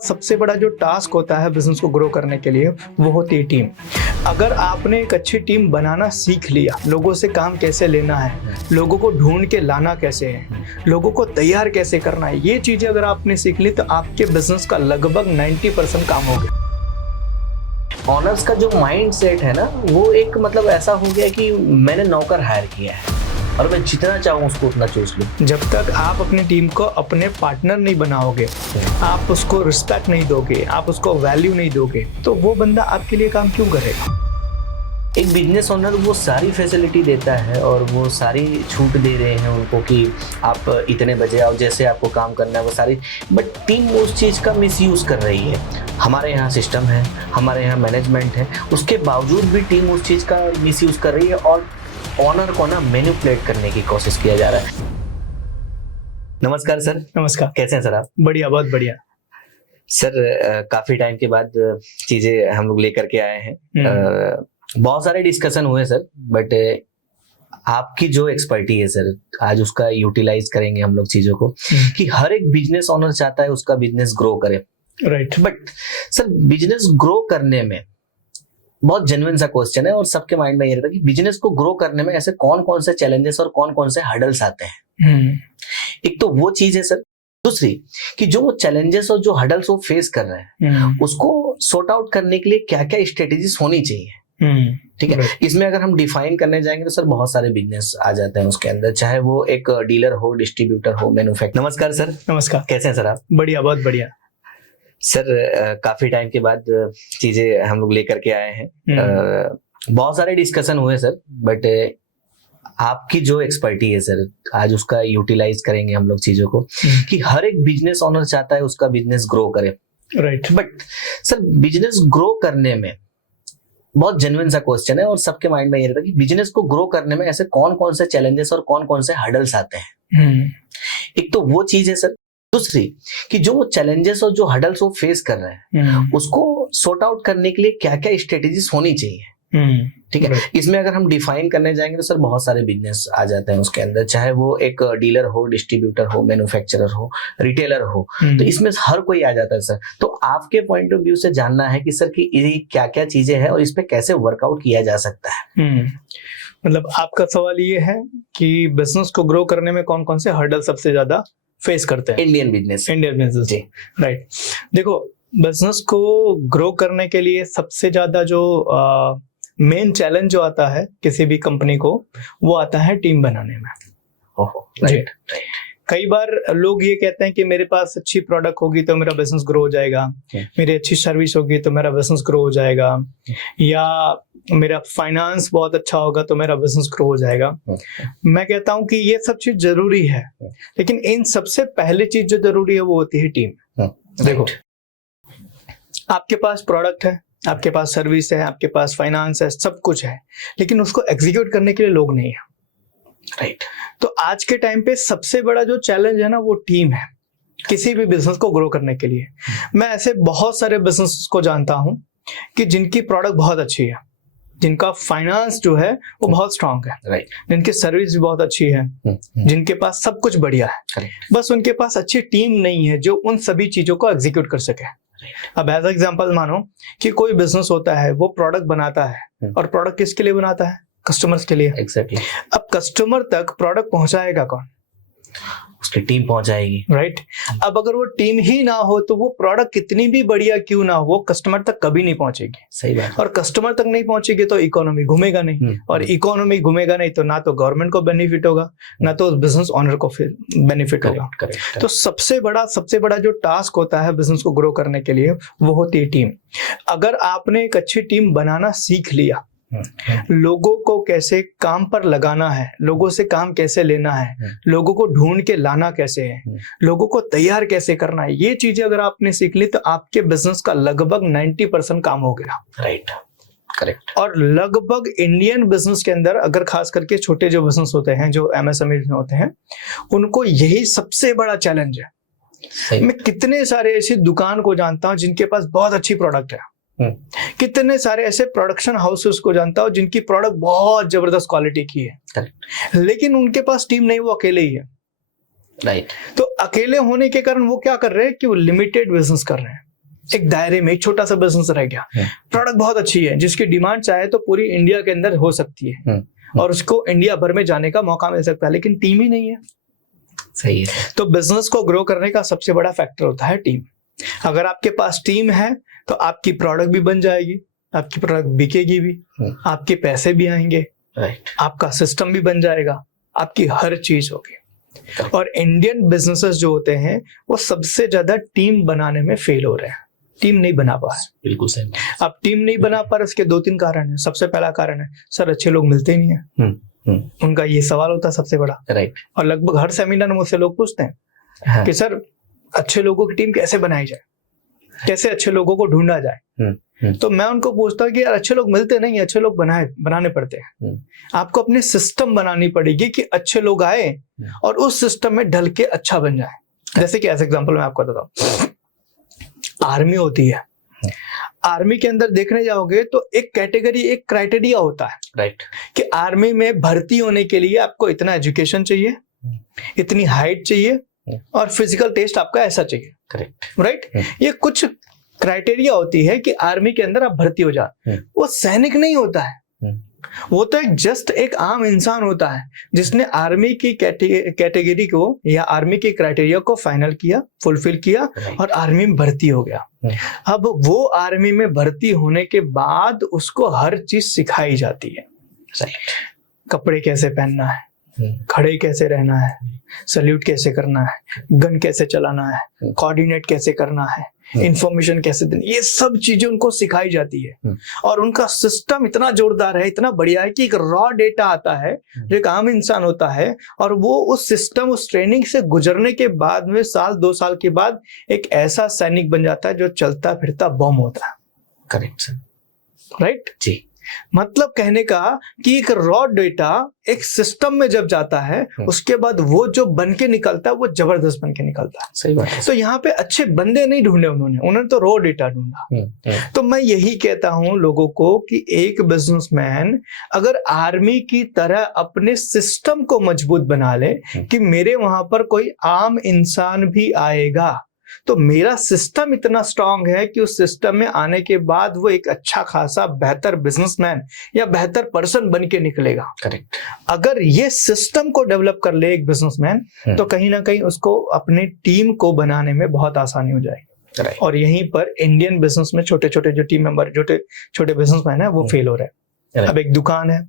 सबसे बड़ा जो टास्क होता है बिजनेस को ग्रो करने के लिए वो होती है टीम। अगर आपने एक अच्छी टीम बनाना सीख लिया, लोगों से काम कैसे लेना है, लोगों को ढूंढ के लाना कैसे है, लोगों को तैयार कैसे करना है, ये चीजें अगर आपने सीख ली तो आपके बिजनेस का लगभग 90% काम हो गया। ऑनर्स का जो माइंड सेट है ना, वो एक मतलब ऐसा हो गया कि मैंने नौकर हायर किया है और मैं जितना चाहूँ उसको उतना चूज लूँ। जब तक आप अपनी टीम को अपने पार्टनर नहीं बनाओगे, आप उसको रिस्पेक्ट नहीं दोगे, आप उसको वैल्यू नहीं दोगे, तो वो बंदा आपके लिए काम क्यों करेगा। एक बिजनेस ओनर वो सारी फैसिलिटी देता है और वो सारी छूट दे रहे हैं उनको कि आप इतने बजे आओ, जैसे आपको काम करना है वो सारी, बट टीम उस चीज़ का मिसयूज़ कर रही है। हमारे यहाँ सिस्टम है, हमारे यहाँ मैनेजमेंट है, उसके बावजूद भी टीम उस चीज़ का मिसयूज़ कर रही है और ऑनर को ना मैनिपुलेट करने की कोशिश किया जा रहा है। नमस्कार सर। नमस्कार। कैसे हैं सर आप? बढ़िया, बहुत बढ़िया सर। काफी टाइम के बाद चीजें हम लोग लेकर के आए हैं। बहुत सारे डिस्कशन हुए सर, बट आपकी जो एक्सपर्टी है सर, आज उसका यूटिलाइज करेंगे हम लोग चीजों को कि हर एक बिजनेस ओनर चाहता है उसका बिजनेस ग्रो करे। Right. But sir, business grow करने में बहुत जेन्युइन सा क्वेश्चन है और सबके माइंड में ये रहता है कि बिजनेस को ग्रो करने में ऐसे कौन कौन से चैलेंजेस और कौन कौन से हर्डल्स आते हैं। एक तो वो चीज है सर। दूसरी कि जो वो चैलेंजेस और जो हर्डल्स वो फेस कर रहे हैं उसको सॉर्ट आउट करने के लिए क्या क्या स्ट्रेटेजीज होनी चाहिए। ठीक है। इसमें अगर हम डिफाइन करने जाएंगे तो सर बहुत सारे बिजनेस आ जाते हैं उसके अंदर, चाहे वो एक डीलर हो, डिस्ट्रीब्यूटर हो, मैन्युफैक्चर। नमस्कार सर। नमस्कार। कैसे हैं सर आप? बढ़िया, बहुत बढ़िया सर। काफी टाइम के बाद चीजें हम लोग लेकर के आए हैं। बहुत सारे डिस्कशन हुए सर, बट आपकी जो एक्सपर्टी है सर, आज उसका यूटिलाइज करेंगे हम लोग चीजों को कि हर एक बिजनेस ओनर चाहता है उसका बिजनेस ग्रो करे। Right. But sir, business grow करने में बहुत जेन्युइन सा क्वेश्चन है और सबके माइंड में ये रहता है कि बिजनेस को ग्रो करने में ऐसे कौन कौन से चैलेंजेस और कौन कौन से हर्डल्स आते हैं। एक तो वो चीज है सर। दूसरी कि जो वो चैलेंजेस और जो हर्डल्स वो फेस कर रहे हैं उसको सॉर्ट आउट करने के लिए क्या क्या स्ट्रेटेजीज होनी चाहिए। ठीक है। इसमें अगर हम डिफाइन करने जाएंगे तो सर बहुत सारे बिजनेस आ जाते हैं उसके अंदर, चाहे वो एक डीलर हो, डिस्ट्रीब्यूटर हो, मैन्युफैक्चरर हो, रिटेलर हो, तो इसमें हर कोई आ जाता है सर। तो आपके पॉइंट ऑफ व्यू से जानना है कि सर कि ये क्या क्या चीजें हैं और इस पे कैसे वर्कआउट किया जा सकता है। मतलब आपका सवाल ये है कि बिजनेस को ग्रो करने में कौन कौन से हर्डल सबसे ज्यादा फेस करते हैं इंडियन बिजनेस जी। राइट। देखो, बिजनेस को ग्रो करने के लिए सबसे ज्यादा जो मेन चैलेंज जो आता है किसी भी कंपनी को, वो आता है टीम बनाने में। राइट। कई बार लोग ये कहते हैं कि मेरे पास अच्छी प्रोडक्ट होगी तो मेरा बिजनेस ग्रो हो जाएगा, मेरी अच्छी सर्विस होगी तो मेरा बिजनेस ग्रो हो जाएगा, या मेरा फाइनेंस बहुत अच्छा होगा तो मेरा बिजनेस ग्रो हो जाएगा। मैं कहता हूं कि ये सब चीज जरूरी है, लेकिन इन सबसे पहले चीज जो जरूरी है वो होती है टीम। देखो, आपके पास प्रोडक्ट है, आपके पास सर्विस है, आपके पास फाइनेंस है, सब कुछ है, लेकिन उसको एग्जीक्यूट करने के लिए लोग नहीं है। राइट। तो आज के टाइम पे सबसे बड़ा जो चैलेंज है ना, वो टीम है किसी भी बिजनेस को ग्रो करने के लिए। मैं ऐसे बहुत सारे बिजनेस को जानता हूं कि जिनकी प्रोडक्ट बहुत अच्छी है, जिनका फाइनेंस जो है वो बहुत स्ट्रांग है, राइट, जिनकी सर्विस भी बहुत अच्छी है, जिनके पास सब कुछ बढ़िया है, बस उनके पास अच्छी टीम नहीं है जो उन सभी चीजों को एग्जीक्यूट कर सके। अब एज एग्जांपल मानो कि कोई बिजनेस होता है, वो प्रोडक्ट बनाता है और प्रोडक्ट किसके लिए बनाता है? कस्टमर्स के लिए। एग्जैक्टली। अब कस्टमर तक प्रोडक्ट पहुंचाएगा कौन? उसकी टीम पहुंचाएगी। राइट। अब अगर वो टीम ही ना हो तो वो प्रोडक्ट कितनी भी बढ़िया क्यों ना हो, कस्टमर तक कभी नहीं पहुंचेगी। सही बात। और कस्टमर तक नहीं पहुंचेगी तो इकोनॉमी घूमेगा नहीं, और इकोनॉमी घूमेगा नहीं तो ना तो गवर्नमेंट को बेनिफिट होगा, ना तो बिजनेस ओनर को फिर बेनिफिट होगा। तो सबसे बड़ा जो टास्क होता है बिजनेस को ग्रो करने के लिए वो होती है टीम। अगर आपने एक अच्छी टीम बनाना सीख लिया, लोगों को कैसे काम पर लगाना है, लोगों से काम कैसे लेना है, लोगों को ढूंढ के लाना कैसे है, लोगों को तैयार कैसे करना है, ये चीजें अगर आपने सीख ली तो आपके बिजनेस का लगभग 90% काम हो गया। Right, correct. और लगभग इंडियन बिजनेस के अंदर अगर खास करके छोटे जो बिजनेस होते हैं, जो एमएसएमई होते हैं, उनको यही सबसे बड़ा चैलेंज है। मैं कितने सारे ऐसी दुकान को जानता हूं जिनके पास बहुत अच्छी प्रोडक्ट है, कितने सारे ऐसे प्रोडक्शन हाउसेस को जानता हूं जिनकी प्रोडक्ट बहुत जबरदस्त क्वालिटी की है, लेकिन उनके पास टीम नहीं, वो अकेले ही है। राइट। तो अकेले होने के कारण वो क्या कर रहे हैं कि वो लिमिटेड बिजनेस कर रहे हैं। एक दायरे में एक छोटा सा बिजनेस रह गया, प्रोडक्ट बहुत अच्छी है जिसकी डिमांड चाहे तो पूरी इंडिया के अंदर हो सकती है और उसको इंडिया भर में जाने का मौका मिल सकता है, लेकिन टीम ही नहीं है। सही है। तो बिजनेस को ग्रो करने का सबसे बड़ा फैक्टर होता है टीम। अगर आपके पास टीम है तो आपकी प्रोडक्ट भी बन जाएगी, आपकी प्रोडक्ट बिकेगी भी, आपके पैसे भी आएंगे, आपका सिस्टम भी बन जाएगा, आपकी हर चीज होगी। और इंडियन बिजनेसेस जो होते हैं वो सबसे ज्यादा टीम बनाने में फेल हो रहे हैं, टीम नहीं बना पा रहे। बिल्कुल सही। अब टीम नहीं बना पा रहे, इसके 2-3 कारण है। सबसे पहला कारण है सर अच्छे लोग मिलते ही नहीं है। उनका ये सवाल होता है सबसे बड़ा। राइट। और लगभग हर सेमिनार में मुझसे लोग पूछते हैं कि सर अच्छे लोगों की टीम कैसे बनाई जाए, कैसे अच्छे लोगों को ढूंढा जाए। तो मैं उनको पूछता हूँ कि यार अच्छे लोग मिलते नहीं, अच्छे लोग बनाने पड़ते हैं। आपको अपनी सिस्टम बनानी पड़ेगी कि अच्छे लोग आए और उस सिस्टम में ढल के अच्छा बन जाए। जैसे कि एज एग्जांपल मैं आपको बताता हूँ, आर्मी होती है, आर्मी के अंदर देखने जाओगे तो एक कैटेगरी, एक क्राइटेरिया होता है। राइट। कि आर्मी में भर्ती होने के लिए आपको इतना एजुकेशन चाहिए, इतनी हाइट चाहिए और फिजिकल टेस्ट आपका ऐसा चाहिए। करेक्ट। राइट। ये कुछ क्राइटेरिया होती है कि आर्मी के अंदर आप भर्ती हो जाए। वो सैनिक नहीं होता है, वो तो एक जस्ट एक आम इंसान होता है जिसने आर्मी की कैटेगरी को या आर्मी के क्राइटेरिया को फाइनल किया, फुलफिल किया और आर्मी में भर्ती हो गया। अब वो आर्मी में भर्ती होने के बाद उसको हर चीज सिखाई जाती है। कपड़े कैसे पहनना है, खड़े कैसे रहना है, सल्यूट कैसे करना है, गन कैसे चलाना है, कोऑर्डिनेट कैसे करना है, इंफॉर्मेशन कैसे देनी, ये सब चीजें उनको सिखाई जाती है। और उनका सिस्टम इतना जोरदार है, इतना बढ़िया है कि एक रॉ डेटा आता है जो एक आम इंसान होता है और वो उस सिस्टम, उस ट्रेनिंग से गुजरने के बाद में 1-2 साल के बाद एक ऐसा सैनिक बन जाता है जो चलता फिरता बम होता है। Correct sir. राइट जी। मतलब कहने का कि एक रॉ डेटा एक सिस्टम में जब जाता है उसके बाद वो जो बन के निकलता है वो जबरदस्त बन के निकलता है। सही बात है। तो यहाँ पे अच्छे बंदे नहीं ढूंढे उन्होंने तो रॉ डेटा ढूंढा। तो मैं यही कहता हूं लोगों को कि एक बिजनेसमैन अगर आर्मी की तरह अपने सिस्टम को मजबूत बना ले कि मेरे वहां पर कोई आम इंसान भी आएगा तो मेरा सिस्टम इतना स्ट्रांग है कि उस सिस्टम में आने के बाद वो एक अच्छा खासा बेहतर बिजनेसमैन या बेहतर पर्सन बन के निकलेगा। करेक्ट। अगर ये सिस्टम को डेवलप कर ले एक बिजनेसमैन तो कहीं ना कहीं उसको अपनी टीम को बनाने में बहुत आसानी हो जाएगी। और यहीं पर इंडियन बिजनेस में छोटे छोटे जो टीम मेंबर, छोटे बिजनेसमैन है वो फेल हो रहे हैं। अब एक दुकान है,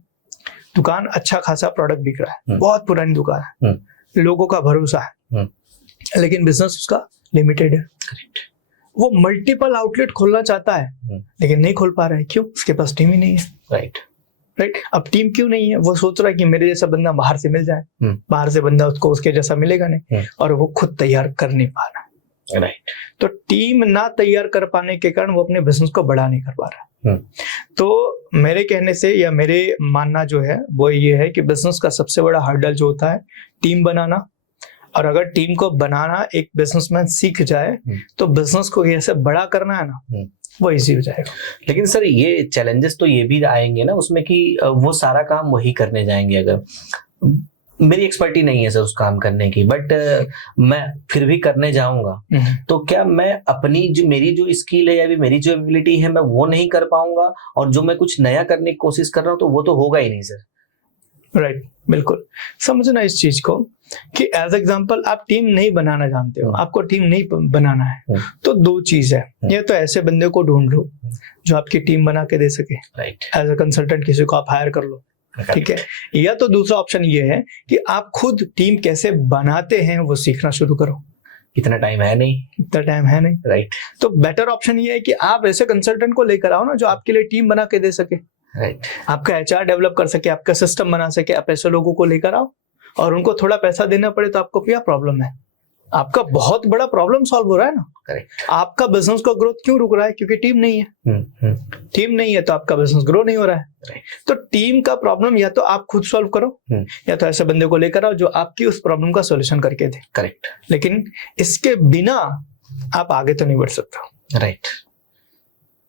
दुकान अच्छा खासा प्रोडक्ट बिक रहा है, बहुत पुरानी दुकान है, लोगों का भरोसा है, लेकिन बिजनेस उसका लिमिटेड है। करेक्ट। वो मल्टीपल आउटलेट खोलना चाहता है लेकिन नहीं खोल पा रहा है। क्यों? उसके पास टीम ही नहीं है। राइट। अब टीम क्यों नहीं है? वो सोच रहा है कि मेरे जैसा बंदा बाहर से मिल जाए, बाहर से बंदा उसको उसके जैसा मिलेगा नहीं, और वो खुद तैयार कर नहीं पा रहा। राइट। तो टीम ना तैयार कर पाने के कारण वो अपने बिजनेस को बड़ा नहीं कर पा रहा। तो मेरे कहने से या मेरे मानना जो है वो ये है कि बिजनेस का सबसे बड़ा हर्डल जो होता है टीम बनाना। और अगर टीम को बनाना एक बिजनेसमैन सीख जाए तो बिजनेस को कैसे बड़ा करना है ना वो इजी हो जाएगा। लेकिन सर ये चैलेंजेस तो ये भी आएंगे ना उसमें कि वो सारा काम वही करने जाएंगे। अगर मेरी एक्सपर्टी नहीं है सर उस काम करने की, बट मैं फिर भी करने जाऊंगा तो क्या मैं अपनी जो मेरी जो स्किल है या मेरी जो एबिलिटी है मैं वो नहीं कर पाऊंगा, और जो मैं कुछ नया करने की कोशिश कर रहा हूँ तो वो तो होगा ही नहीं सर। राइट। बिल्कुल समझना इस चीज को कि एज एग्जांपल आप टीम नहीं बनाना जानते हो, आपको टीम नहीं बनाना है तो 2 चीज है, या तो ऐसे बंदे को ढूंढ लो जो आपकी टीम बना के दे सके। राइट। एज ए कंसल्टेंट किसी को आप हायर कर लो, ठीक है। या तो दूसरा ऑप्शन ये है कि आप खुद टीम कैसे बनाते हैं वो सीखना शुरू करो। इतना टाइम है नहीं। राइट। तो बेटर ऑप्शन ये है कि आप ऐसे कंसल्टेंट को लेकर आओ ना जो आपके लिए टीम बना के दे सके। राइट। आपका एचआर डेवलप कर सके, आपका सिस्टम बना सके। आप ऐसे लोगों को लेकर आओ और उनको थोड़ा पैसा देना पड़े तो आपको क्या प्रॉब्लम है? आपका बहुत बड़ा प्रॉब्लम सॉल्व हो रहा है ना। करेक्ट। आपका बिजनेस का ग्रोथ क्यों रुक रहा है? क्योंकि टीम नहीं है। टीम नहीं है तो आपका बिजनेस ग्रो नहीं हो रहा है। तो टीम का प्रॉब्लम या तो आप खुद सॉल्व करो या तो ऐसे बंदे को लेकर आओ जो आपकी उस प्रॉब्लम का सॉल्यूशन करके दे। करेक्ट। लेकिन इसके बिना आप आगे तो नहीं बढ़ सकते। राइट।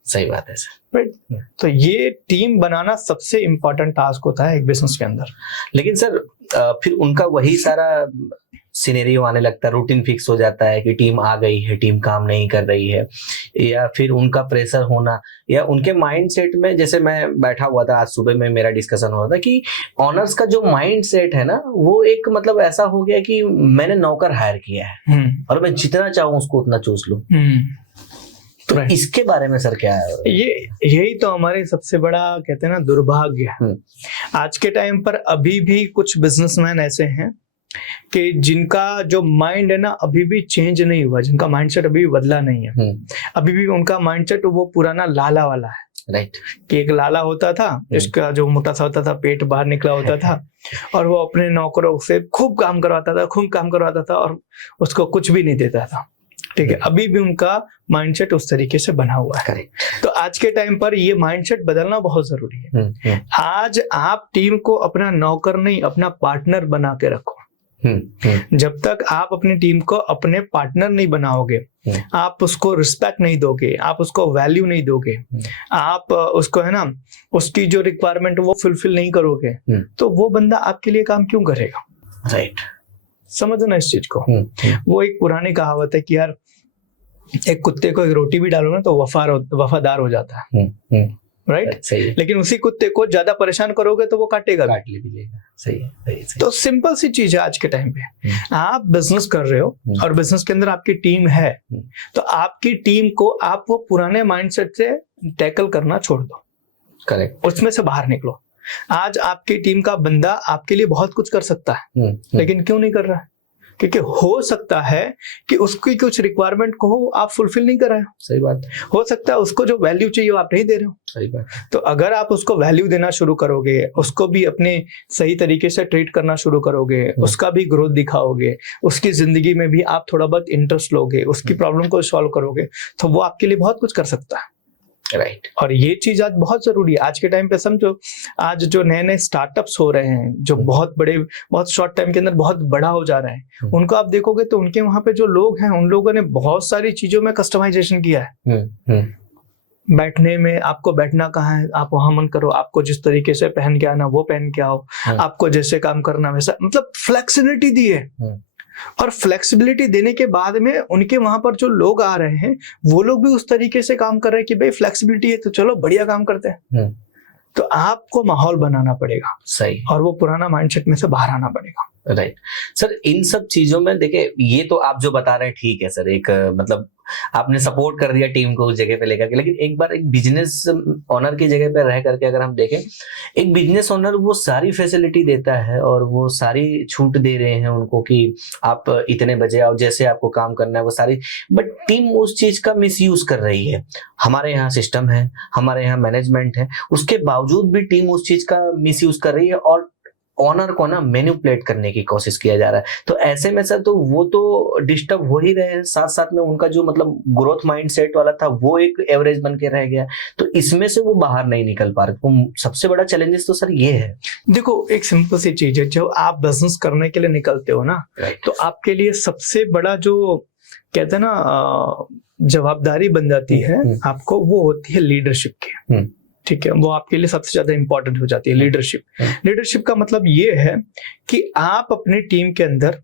सही बात है सर। राइट। तो ये टीम बनाना सबसे इंपॉर्टेंट टास्क होता है एक बिजनेस के अंदर। लेकिन सर फिर उनका वही सारा सिनेरियो आने लगता है, रूटीन फिक्स हो जाता है कि टीम आ गई है, टीम काम नहीं कर रही है, या फिर उनका प्रेशर होना, या उनके माइंडसेट में, जैसे मैं बैठा हुआ था आज सुबह में, मेरा डिस्कशन हो रहा था कि ऑनर्स का जो माइंडसेट है ना, वो एक मतलब ऐसा हो गया कि मैंने नौकर हायर किया है और मैं जितना चाहूँ उसको उतना चूस लूं। तो इसके बारे में सर क्या है? यही तो हमारे सबसे बड़ा कहते हैं ना दुर्भाग्य है आज के टाइम पर। अभी भी कुछ बिजनेसमैन ऐसे हैं कि जिनका जो माइंड है ना अभी भी चेंज नहीं हुआ, जिनका माइंडसेट अभी भी बदला नहीं है। अभी भी उनका माइंडसेट वो पुराना लाला वाला है। राइट। कि एक लाला होता था जिसका जो मोटा सा होता था, पेट बाहर निकला होता था और वो अपने नौकरों से खूब काम करवाता था और उसको कुछ भी नहीं देता था। ठीक है, अभी भी उनका माइंडसेट उस तरीके से बना हुआ है। तो आज के टाइम पर ये माइंडसेट बदलना बहुत जरूरी है। आज आप टीम को अपना नौकर नहीं, अपना पार्टनर बना के रखो। जब तक आप अपनी टीम को अपने पार्टनर नहीं बनाओगे, आप उसको रिस्पेक्ट नहीं दोगे, आप उसको वैल्यू नहीं दोगे, आप उसको है ना उसकी जो रिक्वायरमेंट वो फुलफिल नहीं करोगे, तो वो बंदा आपके लिए काम क्यों करेगा? राइट। समझो ना इस चीज को। वो एक पुरानी कहावत है कि यार एक कुत्ते को एक रोटी भी डालो ना तो वफादार हो जाता है। राइट। सही है। लेकिन उसी कुत्ते को ज्यादा परेशान करोगे तो वो काटेगा, काट ले भी लेगा। सही है। तो सिंपल सी चीज है आज के टाइम पे। आप बिजनेस कर रहे हो और बिजनेस के अंदर आपकी टीम है, तो आपकी टीम को आप वो पुराने माइंडसेट से टैकल करना छोड़ दो। करेक्ट। उसमें से बाहर निकलो। आज आपकी टीम का बंदा आपके लिए बहुत कुछ कर सकता है, लेकिन क्यों नहीं कर रहा है? क्योंकि हो सकता है कि उसकी कुछ रिक्वायरमेंट को आप फुलफिल नहीं कर रहे हो। सही बात। हो सकता है उसको जो वैल्यू चाहिए वो आप नहीं दे रहे हो। सही बात। तो अगर आप उसको वैल्यू देना शुरू करोगे, उसको भी अपने सही तरीके से ट्रीट करना शुरू करोगे, उसका भी ग्रोथ दिखाओगे, उसकी जिंदगी में भी आप थोड़ा बहुत इंटरेस्ट लोगे, उसकी प्रॉब्लम को सॉल्व करोगे, तो वो आपके लिए बहुत कुछ कर सकता है। राइट। और ये चीज आज बहुत जरूरी है। आज के टाइम पे समझो, आज जो नए नए स्टार्टअप्स हो रहे हैं, जो बहुत शॉर्ट टाइम के अंदर बहुत बड़ा हो जा रहे हैं, उनको आप देखोगे तो उनके वहां पे जो लोग हैं, उन लोगों ने बहुत सारी चीजों में कस्टमाइजेशन किया है। बैठने में, आपको बैठना कहाँ है, आप वहां मन करो, आपको जिस तरीके से पहन के आना वो पहन के आओ, आपको जैसे काम करना वैसा, मतलब फ्लेक्सिबिलिटी दी है। और फ्लेक्सिबिलिटी देने के बाद में उनके वहां पर जो लोग आ रहे हैं वो लोग भी उस तरीके से काम कर रहे हैं कि भाई फ्लेक्सिबिलिटी है तो चलो बढ़िया काम करते हैं। तो आपको माहौल बनाना पड़ेगा। सही। और वो पुराना माइंडसेट में से बाहर आना पड़ेगा। राइट। सर इन सब चीजों में देखिए, ये तो आप जो बता रहे हैं ठीक है सर, एक मतलब आपने सपोर्ट कर दिया टीम को उस जगह पे लेकर के, लेकिन एक बार एक बिजनेस ओनर की जगह पे रह करके अगर हम देखें, एक बिजनेस ओनर वो सारी फैसिलिटी देता है और वो सारी छूट दे रहे हैं उनको कि आप इतने बजे आओ, जैसे आपको काम करना है वो सारी, बट टीम उस चीज का मिसयूज कर रही है। हमारे यहाँ सिस्टम है, हमारे यहाँ मैनेजमेंट है, उसके बावजूद भी टीम उस चीज का मिसयूज कर रही है और ऑनर को ना मैनिपुलेट करने की कोशिश किया जा रहा है। तो ऐसे में सर तो वो तो डिस्टर्ब हो ही रहे हैं, साथ साथ में उनका जो मतलब ग्रोथ माइंडसेट वाला था वो एक एवरेज बन के रह गया। तो इसमें से वो बाहर नहीं निकल पा रहे। तो सबसे बड़ा चैलेंजेस तो सर ये है। देखो एक सिंपल सी चीज है, जो आप बिजनेस करने के लिए निकलते हो ना, तो आपके लिए सबसे बड़ा जो कहते हैं ना जवाबदारी बन जाती है आपको, वो होती है लीडरशिप की। ठीक है, वो आपके लिए सबसे ज्यादा इंपॉर्टेंट हो जाती है लीडरशिप। लीडरशिप का मतलब ये है कि आप अपनी टीम के अंदर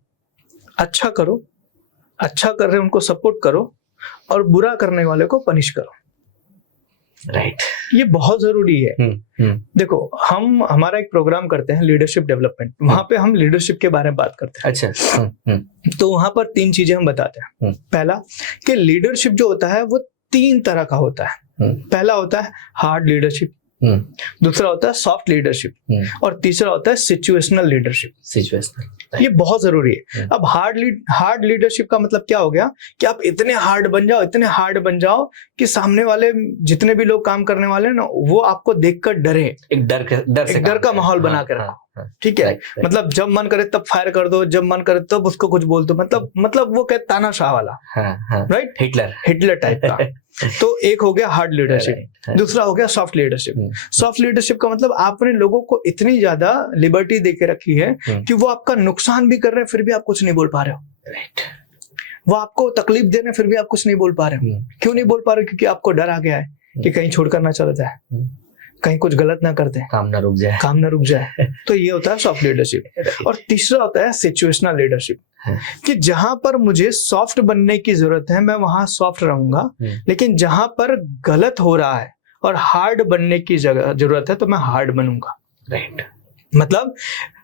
अच्छा करो, अच्छा कर रहे उनको सपोर्ट करो और बुरा करने वाले को पनिश करो। राइट। ये बहुत जरूरी है। देखो हमारा एक प्रोग्राम करते हैं लीडरशिप डेवलपमेंट, वहां पे हम लीडरशिप के बारे में बात करते हैं। अच्छा। तो वहां पर 3 चीजें हम बताते हैं। पहला कि लीडरशिप जो होता है वो 3 तरह का होता है। पहला होता है हार्ड लीडरशिप, दूसरा होता है सॉफ्ट लीडरशिप और तीसरा होता है सिचुएशनल लीडरशिप। ये बहुत जरूरी है। अब हार्ड लीडरशिप का मतलब क्या हो गया कि आप इतने हार्ड बन जाओ कि सामने वाले जितने भी लोग काम करने वाले हैं ना, वो आपको देखकर डरे। एक डर का माहौल बना के रखो। ठीक है, मतलब जब मन करे तब फायर कर दो, जब मन करे तब उसको कुछ बोल दो, मतलब वो कहते तानाशाह वाला। राइट, हिटलर टाइप का। तो एक हो गया हार्ड लीडरशिप, दूसरा हो गया सॉफ्ट लीडरशिप। सॉफ्ट लीडरशिप का मतलब आपने लोगों को इतनी ज्यादा लिबर्टी देके रखी है कि वो आपका नुकसान भी कर रहे हैं फिर भी आप कुछ नहीं बोल पा रहे हो। राइट। वो आपको तकलीफ दे रहे हैं फिर भी आप कुछ नहीं बोल पा रहे हो। क्यों नहीं बोल पा रहे हो? क्योंकि आपको डर आ गया है कि कहीं छोड़कर ना चला जाए। कहीं कुछ गलत ना कर दे, काम ना रुक जाए। काम ना रुक जाए। तो ये होता है सॉफ्ट लीडरशिप। और तीसरा होता है सिचुएशनल लीडरशिप, कि जहां पर मुझे सॉफ्ट बनने की जरूरत है मैं वहां सॉफ्ट रहूंगा, लेकिन जहां पर गलत हो रहा है और हार्ड बनने की जरूरत है तो मैं हार्ड बनूंगा। राइट। मतलब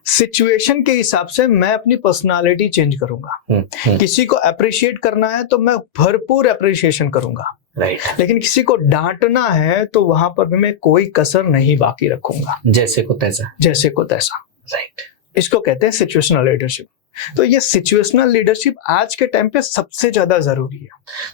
सिचुएशन के हिसाब से मैं अपनी पर्सनालिटी चेंज करूंगा। किसी को अप्रिशिएट करना है तो मैं भरपूर अप्रिशिएशन करूंगा, राइट। लेकिन किसी को डांटना है तो वहां पर भी मैं कोई कसर नहीं बाकी रखूंगा, जैसे को तैसा। जैसे को तैसा। राइट। इसको कहते हैं सिचुएशनल लीडरशिप। तो ये सिचुएशनल लीडरशिप आज के टाइम पे सबसे ज्यादा जरूरी है।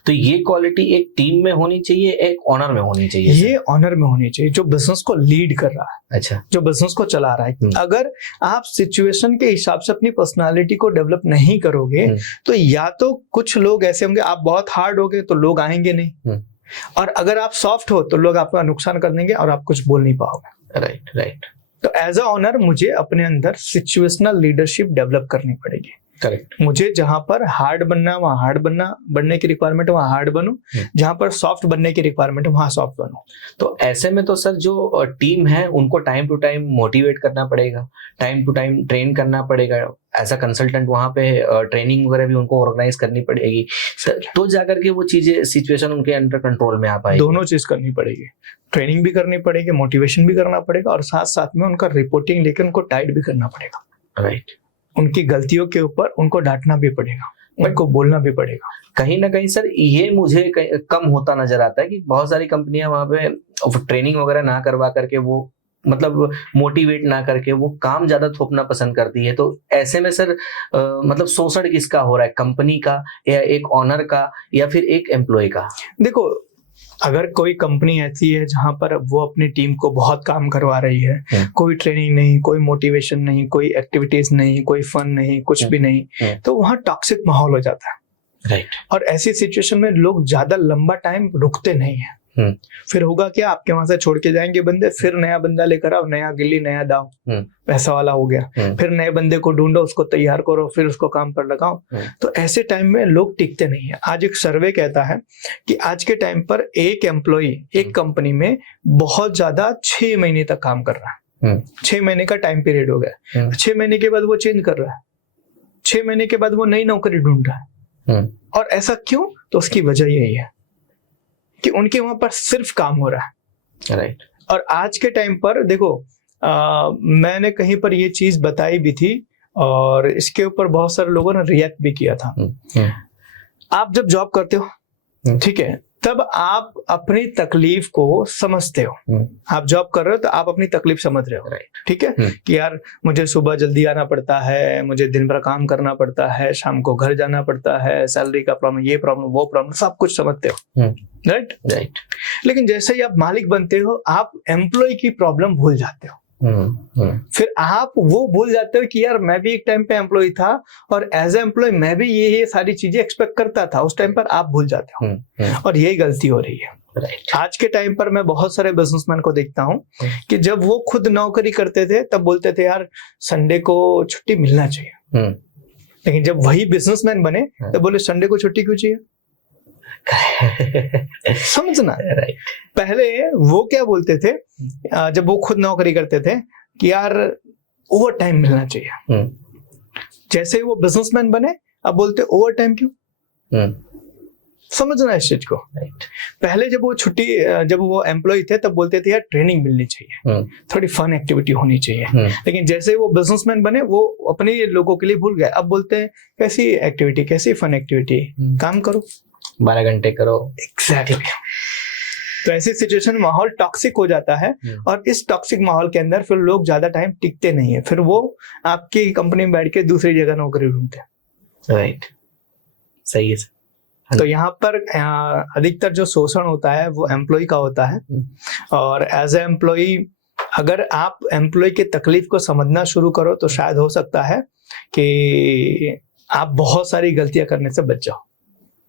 तो ये क्वालिटी एक टीम में होनी चाहिए, एक ऑनर में होनी चाहिए? ये ऑनर में होनी चाहिए, जो बिजनेस को लीड कर रहा है, अच्छा, जो बिजनेस को चला रहा है। अगर आप सिचुएशन के हिसाब से अपनी पर्सनालिटी को डेवलप नहीं करोगे तो या तो कुछ लोग ऐसे होंगे, आप बहुत हार्ड होगे तो लोग आएंगे नहीं, और अगर आप सॉफ्ट हो तो लोग आपका नुकसान कर देंगे और आप कुछ बोल नहीं पाओगे। Right, right. तो एज अ ऑनर मुझे अपने अंदर सिचुएशनल लीडरशिप डेवलप करनी पड़ेगी। करेक्ट। मुझे जहां पर हार्ड बनना है वहां हार्ड बनने की रिक्वायरमेंट है वहां हार्ड बनूं, जहां पर सॉफ्ट बनने की रिक्वायरमेंट है वहां सॉफ्ट बनूं। तो ऐसे में तो सर जो टीम है उनको टाइम टू टाइम मोटिवेट करना पड़ेगा, टाइम टू टाइम ट्रेन करना पड़ेगा। एज अ कंसल्टेंट वहां पे ट्रेनिंग वगैरह भी उनको ऑर्गेनाइज करनी पड़ेगी, तो जाकर के वो चीजें सिचुएशन उनके अंडर कंट्रोल में आ पाएगी। दोनों चीज करनी पड़ेगी, ट्रेनिंग भी करनी पड़ेगी, मोटिवेशन भी करना पड़ेगा, और साथ साथ में उनका रिपोर्टिंग लेकर उनको टाइट भी करना पड़ेगा। राइट। उनकी गलतियों के ऊपर उनको डांटना भी पड़ेगा, उनको बोलना भी पड़ेगा। कहीं ना कहीं सर ये मुझे कम होता नजर आता है कि बहुत सारी कंपनियां वहां पे ट्रेनिंग वगैरह ना करवा करके, वो मतलब मोटिवेट ना करके वो काम ज्यादा थोपना पसंद करती है। तो ऐसे में सर मतलब शोषण किसका हो रहा है, कंपनी का या एक ऑनर का या फिर एक एम्प्लॉय का? देखो, अगर कोई कंपनी ऐसी है जहां पर वो अपनी टीम को बहुत काम करवा रही है, कोई ट्रेनिंग नहीं, कोई मोटिवेशन नहीं, कोई एक्टिविटीज नहीं, कोई फन नहीं, कुछ भी नहीं, तो वहां टॉक्सिक माहौल हो जाता है। राइट। और ऐसी सिचुएशन में लोग ज्यादा लंबा टाइम रुकते नहीं है। फिर होगा क्या, आपके वहां से छोड़ के जाएंगे बंदे, फिर नया बंदा लेकर आओ, नया गिल्ली नया दाव, पैसा वाला हो गया। फिर नए बंदे को ढूंढो, उसको तैयार करो, फिर उसको काम पर लगाओ। तो ऐसे टाइम में लोग टिकते नहीं है। आज एक सर्वे कहता है कि आज के टाइम पर एक एम्प्लॉई एक कंपनी में बहुत ज्यादा 6 महीने तक काम कर रहा है। 6 महीने का टाइम पीरियड हो गया। 6 महीने के बाद वो चेंज कर रहा है, 6 महीने के बाद वो नई नौकरी ढूंढ रहा है। और ऐसा क्यों? तो उसकी वजह यही है कि उनके वहां पर सिर्फ काम हो रहा है। राइट। और आज के टाइम पर देखो, मैंने कहीं पर ये चीज बताई भी थी और इसके ऊपर बहुत सारे लोगों ने रिएक्ट भी किया था। आप जब जॉब करते हो, ठीक है, तब आप अपनी तकलीफ को समझते हो। आप जॉब कर रहे हो तो आप अपनी तकलीफ समझ रहे हो, ठीक है, कि यार मुझे सुबह जल्दी आना पड़ता है, मुझे दिन भर काम करना पड़ता है, शाम को घर जाना पड़ता है, सैलरी का प्रॉब्लम, ये प्रॉब्लम, वो प्रॉब्लम, सब कुछ समझते हो। राइट। राइट। लेकिन जैसे ही आप मालिक बनते हो, आप एम्प्लॉय की प्रॉब्लम भूल जाते हो। फिर आप वो भूल जाते हो कि यार मैं भी एक टाइम पे एम्प्लॉय था और एज ए एम्प्लॉय मैं भी ये सारी चीजें एक्सपेक्ट करता था। उस टाइम पर आप भूल जाते हो, और यही गलती हो रही है। Right. आज के टाइम पर मैं बहुत सारे बिजनेसमैन को देखता हूँ कि जब वो खुद नौकरी करते थे तब बोलते थे यार संडे को छुट्टी मिलना चाहिए, लेकिन जब वही बिजनेसमैन बने तब बोले संडे को छुट्टी क्यों चाहिए? समझना। Right. पहले वो क्या बोलते थे जब वो खुद नौकरी करते थे कि यार ओवर टाइम मिलना चाहिए। जैसे ही वो बिजनेसमैन बने अब बोलते ओवर टाइम क्यों? समझना इस चीज को। पहले जब वो एम्प्लॉय थे तब बोलते थे यार ट्रेनिंग मिलनी चाहिए, थोड़ी फन एक्टिविटी होनी चाहिए। लेकिन जैसे वो बिजनेसमैन बने वो अपने लोगों के लिए भूल गए। अब बोलते हैं कैसी एक्टिविटी, कैसी फन एक्टिविटी, काम करो, 12 घंटे करो। एग्जैक्टली। तो ऐसी सिचुएशन माहौल टॉक्सिक हो जाता है, और इस टॉक्सिक माहौल के अंदर फिर लोग ज्यादा टाइम टिकते नहीं है। फिर वो आपकी कंपनी में बैठ के दूसरी जगह नौकरी ढूंढते हैं। राइट, सही है। तो यहाँ पर अधिकतर जो शोषण होता है वो एम्प्लॉय का होता है। और एज ए एम्प्लॉय अगर आप एम्प्लॉय की तकलीफ को समझना शुरू करो तो शायद हो सकता है कि आप बहुत सारी गलतियां करने से बच जाओ।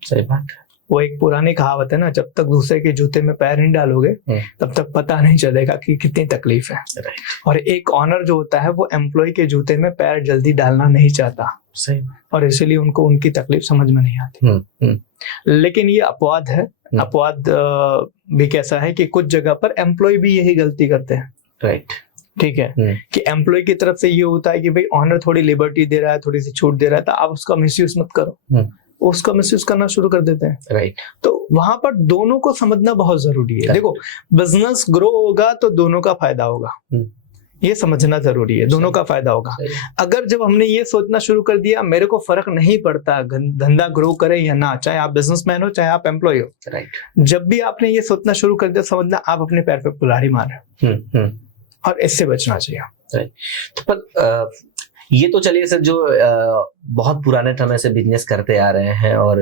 सही बात है। वो एक पुरानी कहावत है ना, जब तक दूसरे के जूते में पैर नहीं डालोगे तब तक पता नहीं चलेगा कि कितनी तकलीफ है। और एक ऑनर जो होता है वो एम्प्लॉय के जूते में पैर जल्दी डालना नहीं चाहता, सही, और इसीलिए उनको उनकी तकलीफ समझ में नहीं आती। लेकिन ये अपवाद है। अपवाद भी कैसा है कि कुछ जगह पर एम्प्लॉय भी यही गलती करते हैं। राइट, ठीक है, कि एम्प्लॉय की तरफ से ये होता है कि भाई ऑनर थोड़ी लिबर्टी दे रहा है, थोड़ी सी छूट दे रहा है, तो आप उसका मिसयूज मत करो। उसका मिसयूज करना शुरू कर देते हैं। राइट, तो वहां पर दोनों को समझना बहुत जरूरी है। देखो, बिजनेस ग्रो होगा तो दोनों का फायदा होगा, ये समझना जरूरी है, दोनों का फायदा होगा। अगर जब हमने ये सोचना शुरू कर दिया मेरे को फर्क नहीं पड़ता धंधा ग्रो करे या ना, चाहे आप बिजनेसमैन हो चाहे आप एम्प्लॉय हो, राइट, जब भी आपने ये सोचना शुरू कर दिया समझना आप अपने पैर पे कुल्हाड़ी मार रहे हो, और इससे बचना चाहिए। तो पर ये तो चलिए सर, जो बहुत पुराने समय से बिजनेस करते आ रहे हैं और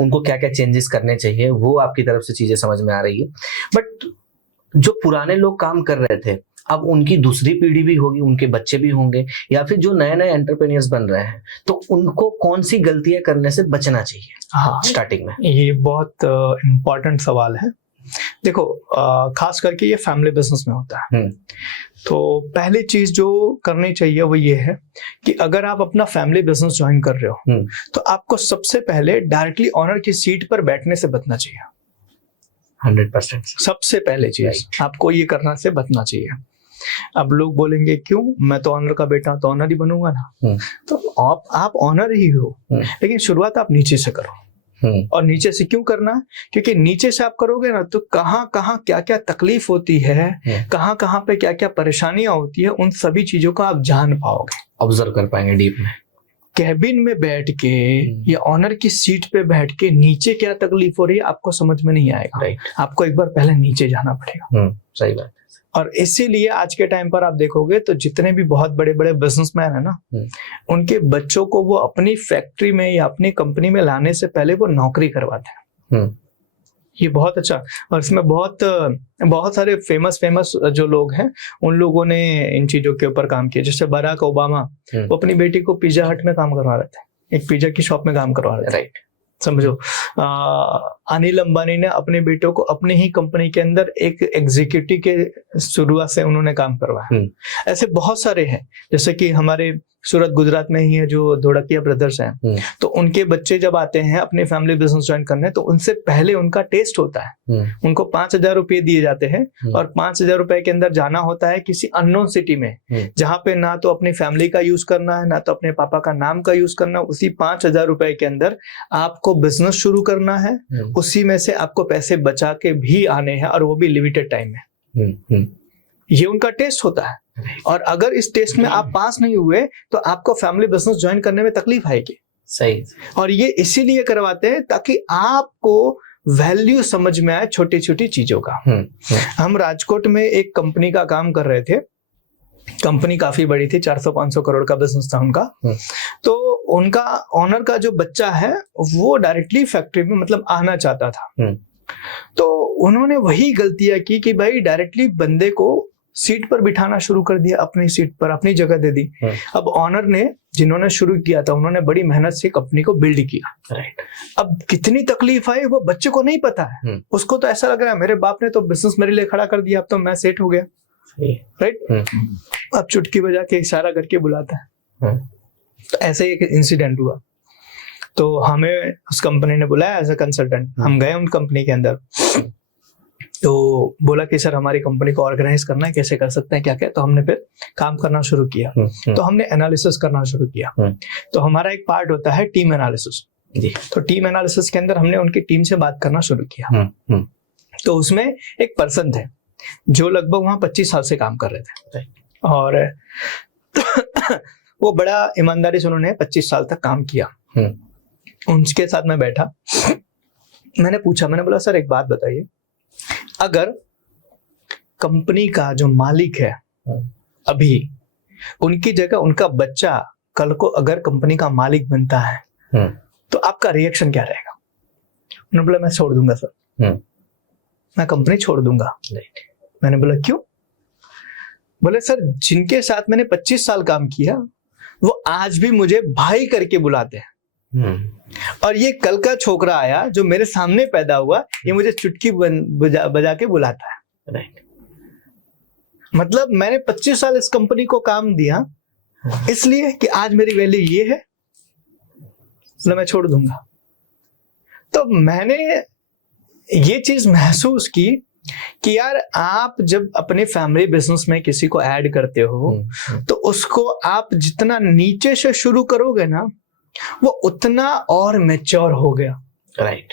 उनको क्या क्या चेंजेस करने चाहिए वो आपकी तरफ से चीजें समझ में आ रही है। बट जो पुराने लोग काम कर रहे थे, अब उनकी दूसरी पीढ़ी भी होगी, उनके बच्चे भी होंगे, या फिर जो नए नए एंटरप्रेन्योर्स बन रहे हैं, तो उनको कौन सी गलतियां करने से बचना चाहिए? हाँ, स्टार्टिंग में ये बहुत इम्पोर्टेंट सवाल है। देखो, खास करके ये फैमिली बिजनेस में होता है। तो पहली चीज जो करनी चाहिए वो ये है कि अगर आप अपना फैमिली बिजनेस ज्वाइन कर रहे हो तो आपको सबसे पहले डायरेक्टली ऑनर की सीट पर बैठने से बचना चाहिए। 100% सबसे पहले चीज आपको ये करना से बचना चाहिए। अब लोग बोलेंगे क्यों, मैं तो ऑनर का बेटा, तो ऑनर ही बनूंगा ना। तो आप ऑनर ही हो, लेकिन शुरुआत आप नीचे से करो। और नीचे से क्यों करना है? क्योंकि नीचे से आप करोगे ना तो कहाँ कहाँ क्या क्या तकलीफ होती है, कहाँ कहाँ पे क्या क्या परेशानियां होती है, उन सभी चीजों को आप जान पाओगे, ऑब्जर्व कर पाएंगे डीप में। कैबिन में बैठ के या ऑनर की सीट पे बैठ के नीचे क्या तकलीफ हो रही है आपको समझ में नहीं आएगा। आपको एक बार पहले नीचे जाना पड़ेगा। सही बात। और इसीलिए आज के टाइम पर आप देखोगे तो जितने भी बहुत बड़े बड़े बिजनेसमैन है ना, उनके बच्चों को वो अपनी फैक्ट्री में या अपनी कंपनी में लाने से पहले वो नौकरी करवाते हैं। ये बहुत अच्छा, और इसमें बहुत सारे फेमस जो लोग हैं उन लोगों ने इन चीजों के ऊपर काम किया। जैसे बराक ओबामा, वो अपनी बेटी को पिज्जा हट में काम करवा रहे थे, एक पिज्जा की शॉप में काम करवा रहे थे। राइट, समझो। अनिल अंबानी ने अपने बेटों को अपनी ही कंपनी के अंदर एक एग्जीक्यूटिव के शुरुआत से उन्होंने काम करवाया। ऐसे बहुत सारे हैं, जैसे कि हमारे सूरत गुजरात में ही है जो धोड़किया ब्रदर्स हैं, तो उनके बच्चे जब आते हैं अपने फैमिली बिजनेस ज्वाइन करने तो उनसे पहले उनका टेस्ट होता है। उनको 5,000 रुपये दिए जाते हैं और 5,000 रुपए के अंदर जाना होता है किसी अननोन सिटी में, जहां पे ना तो अपनी फैमिली का यूज करना है ना तो अपने पापा का नाम का यूज करना। उसी 5,000 रुपए के अंदर आपको बिजनेस शुरू करना है, उसी में से आपको पैसे बचा के भी आने हैं, और वो भी लिमिटेड टाइम में। ये उनका टेस्ट होता है। और अगर इस टेस्ट में आप पास नहीं हुए तो आपको फैमिली बिजनेस ज्वाइन करने में तकलीफ आएगी। सही। और ये इसीलिए करवाते हैं ताकि आपको वैल्यू समझ में आए छोटी छोटी चीजों का। हम राजकोट में एक कंपनी का काम कर रहे थे, कंपनी काफी बड़ी थी, 400-500 करोड़ का बिजनेस था उनका। तो उनका ऑनर का जो बच्चा है वो डायरेक्टली फैक्ट्री में मतलब आना चाहता था। तो उन्होंने वही गलतियां की कि भाई डायरेक्टली बंदे को सीट पर बिठाना शुरू कर दिया, अपनी सीट पर अपनी जगह दे दी। अब ऑनर ने, जिन्होंने शुरू किया था, उन्होंने बड़ी मेहनत से कंपनी को बिल्ड किया। राइट। अब कितनी तकलीफ आई वो बच्चे को नहीं पता है। उसको तो ऐसा लग रहा है मेरे बाप ने तो बिजनेस मेरे लिए खड़ा कर दिया, अब तो मैं सेट हो गया। राइट। अब चुटकी बजा के इशारा करके बुलाता है। तो ऐसे एक इंसिडेंट हुआ, तो हमें उस कंपनी ने बुलाया एज ए कंसल्टेंट। हम गए उन कंपनी के अंदर, तो बोला कि सर हमारी कंपनी को ऑर्गेनाइज करना है, कैसे कर सकते हैं, क्या क्या। तो हमने फिर काम करना शुरू किया। तो हमने एनालिसिस करना शुरू किया। तो हमारा एक पार्ट होता है टीम एनालिसिस। तो टीम एनालिसिस के अंदर हमने उनकी टीम से बात करना शुरू किया। तो उसमें एक पर्सन थे जो लगभग वहां 25 साल से काम कर रहे थे, और वो बड़ा ईमानदारी से उन्होंने 25 साल तक काम किया। उनके साथ मैं बैठा, मैंने पूछा, मैंने बोला सर एक बात बताइए, अगर कंपनी का जो मालिक है अभी, उनकी जगह उनका बच्चा कल को अगर कंपनी का मालिक बनता है तो आपका रिएक्शन क्या रहेगा? उन्होंने बोला मैं छोड़ दूंगा सर, मैं कंपनी छोड़ दूंगा। मैंने बोला क्यों? बोले सर जिनके साथ मैंने 25 साल काम किया वो आज भी मुझे भाई करके बुलाते हैं। और ये कल का छोकरा आया जो मेरे सामने पैदा हुआ, ये मुझे चुटकी बजा के बुलाता है। राइट। मतलब मैंने 25 साल इस कंपनी को काम दिया इसलिए कि आज मेरी वैल्यू ये है, मतलब मैं छोड़ दूंगा। तो मैंने ये चीज महसूस की कि यार आप जब अपने फैमिली बिजनेस में किसी को ऐड करते हो तो उसको आप जितना नीचे से शुरू करोगे ना, वो उतना और मैच्योर हो गया। राइट।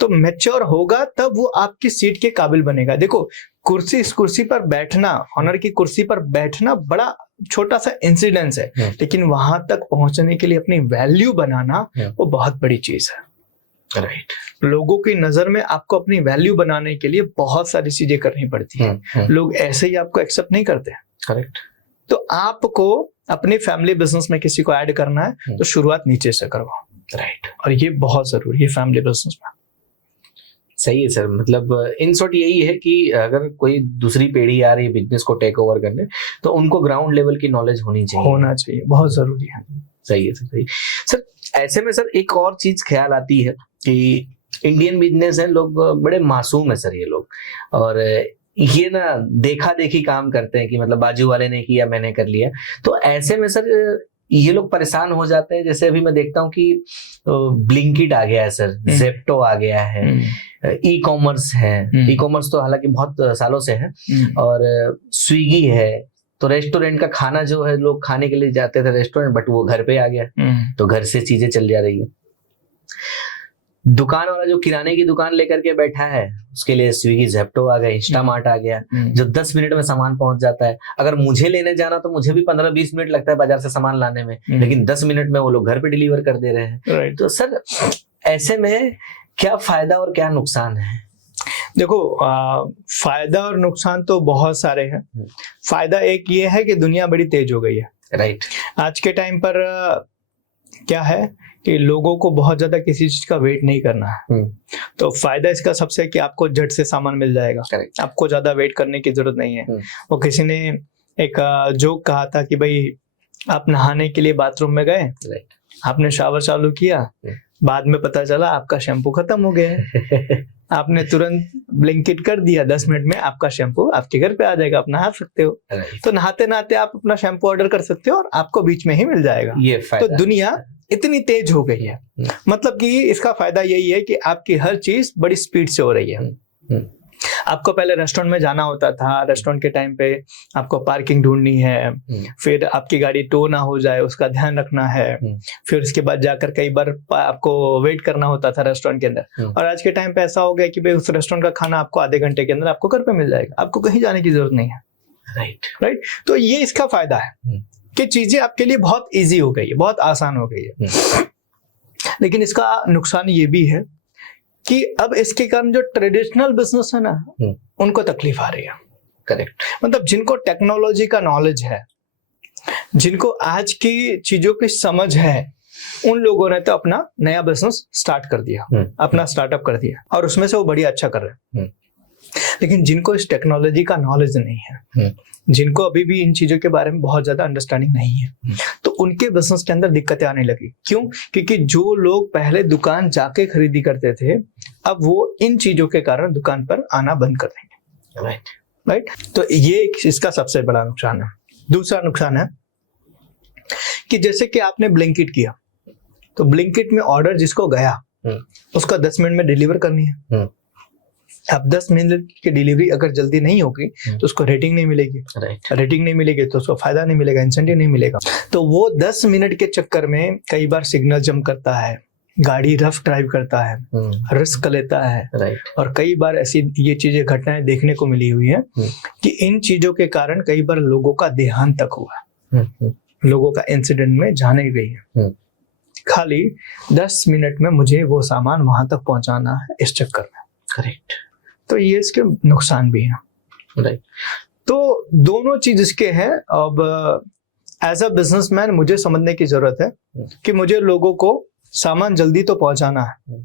तो मैच्योर होगा तब वो आपकी सीट के काबिल बनेगा। देखो इस कुर्सी पर बैठना, ऑनर की कुर्सी पर बैठना बड़ा छोटा सा इंसिडेंस है, लेकिन वहां तक पहुंचने के लिए अपनी वैल्यू बनाना वो बहुत बड़ी चीज है। राइट। लोगों की नजर में आपको अपनी वैल्यू बनाने के लिए बहुत सारी चीजें करनी पड़ती है। लोग ऐसे ही आपको एक्सेप्ट नहीं करते। करेक्ट। तो आपको अपने फैमिली बिजनेस में किसी को ऐड करना है तो शुरुआत नीचे से करो। राइट। और ये बहुत जरूरी है फैमिली बिजनेस में। सही है सर। मतलब इन शॉर्ट यही है कि अगर कोई दूसरी पीढ़ी आ रही है बिजनेस को टेक ओवर करने, तो उनको ग्राउंड लेवल की नॉलेज होनी चाहिए, बहुत जरूरी है। सही है सर। सही सर। ऐसे में सर एक और चीज ख्याल आती है कि इंडियन बिजनेस है, लोग बड़े मासूम है सर ये लोग, और ये ना देखा देखी काम करते हैं कि मतलब बाजू वाले ने किया मैंने कर लिया। तो ऐसे में सर ये लोग परेशान हो जाते हैं। जैसे अभी मैं देखता हूँ कि ब्लिंकिट आ गया है सर, जेप्टो आ गया है, ई कॉमर्स है। ई कॉमर्स तो हालांकि बहुत सालों से है, और स्विगी है। तो रेस्टोरेंट का खाना जो है, लोग खाने के लिए जाते थे रेस्टोरेंट, बट वो घर पे आ गया, तो घर से चीजें चल जा रही है। दुकान वाला जो किराने की दुकान लेकर के बैठा है, उसके लिए स्विगी जेप्टो आ गया, इंस्टामार्ट आ गया, जो 10 मिनट में सामान पहुंच जाता है। अगर मुझे लेने जाना तो मुझे भी 15-20 मिनट लगता है बाजार से सामान लाने में, लेकिन 10 मिनट में वो लोग घर पे डिलीवर कर दे रहे हैं। तो सर ऐसे में क्या फायदा और क्या नुकसान है? देखो फायदा और नुकसान तो बहुत सारे हैं। फायदा एक ये है कि दुनिया बड़ी तेज हो गई है। राइट। आज के टाइम पर क्या है कि लोगों को बहुत ज्यादा किसी चीज का वेट नहीं करना है। तो फायदा इसका सबसे कि आपको झट से सामान मिल जाएगा। Correct. आपको ज्यादा वेट करने की जरूरत नहीं है। वो किसी ने एक जोक कहा था कि भाई आप नहाने के लिए बाथरूम में गए, आपने शावर चालू किया, बाद में पता चला आपका शैम्पू खत्म हो गया है। आपने तुरंत ब्लिंकिट कर दिया, 10 मिनट में आपका शैम्पू आपके घर पे आ जाएगा, आप नहा सकते हो। तो नहाते नहाते आप अपना शैम्पू ऑर्डर कर सकते हो और आपको बीच में ही मिल जाएगा। ये तो दुनिया इतनी तेज हो गई है, मतलब कि इसका फायदा यही है कि आपकी हर चीज बड़ी स्पीड से हो रही है। आपको पहले रेस्टोरेंट में जाना होता था, रेस्टोरेंट के टाइम पे आपको पार्किंग ढूंढनी है, फिर आपकी गाड़ी टो ना हो जाए उसका ध्यान रखना है, फिर उसके बाद जाकर कई बार आपको वेट करना होता था रेस्टोरेंट के अंदर। और आज के टाइम पे ऐसा हो गया कि भाई उस रेस्टोरेंट का खाना आपको आधे घंटे के अंदर आपको घर पे मिल जाएगा, आपको कहीं जाने की जरूरत नहीं है। राइट। तो ये इसका फायदा है कि चीजें आपके लिए बहुत इजी हो गई है, बहुत आसान हो गई है। लेकिन इसका नुकसान ये भी है कि अब इसके कारण जो ट्रेडिशनल बिजनेस है ना, उनको तकलीफ आ रही है। करेक्ट। मतलब जिनको टेक्नोलॉजी का नॉलेज है, जिनको आज की चीजों की समझ है, उन लोगों ने तो अपना नया बिजनेस स्टार्ट कर दिया, अपना स्टार्टअप कर दिया, और उसमें से वो बढ़िया अच्छा कर रहे हैं। लेकिन जिनको इस टेक्नोलॉजी का नॉलेज नहीं है, जिनको अभी भी इन चीजों के बारे में बहुत ज्यादा अंडरस्टैंडिंग नहीं है, तो उनके बिजनेस के अंदर दिक्कतें आने लगी। क्यों? क्योंकि जो लोग पहले दुकान जाके खरीदी करते थे, अब वो इन चीजों के कारण दुकान पर आना बंद कर देंगे। राइट। तो ये इसका सबसे बड़ा नुकसान है। दूसरा नुकसान है कि जैसे कि आपने ब्लिंकिट किया, तो ब्लिंकिट में ऑर्डर जिसको गया उसका 10 मिनट में डिलीवर करनी है। अब 10 मिनट की डिलीवरी अगर जल्दी नहीं होगी तो उसको रेटिंग नहीं मिलेगी। रेटिंग नहीं मिलेगी तो उसको फायदा नहीं मिलेगा, इंसेंटिव नहीं मिलेगा। तो वो 10 मिनट के चक्कर में कई बार सिग्नल जंप करता है, गाड़ी रफ ड्राइव करता है, रिस्क लेता है। और कई बार ऐसी ये चीजें घटनाएं देखने को मिली हुई है कि इन चीजों के कारण कई बार लोगों का देहांत तक हुआ, लोगों का इंसिडेंट में जाने गई है। खाली 10 मिनट में मुझे वो सामान वहां तक पहुंचाना है, इस चक्कर में। करेक्ट। तो ये इसके नुकसान भी हैं। राइट। तो दोनों चीज इसके हैं। अब एज अ बिजनेसमैन मुझे समझने की जरूरत है कि मुझे लोगों को सामान जल्दी तो पहुंचाना है,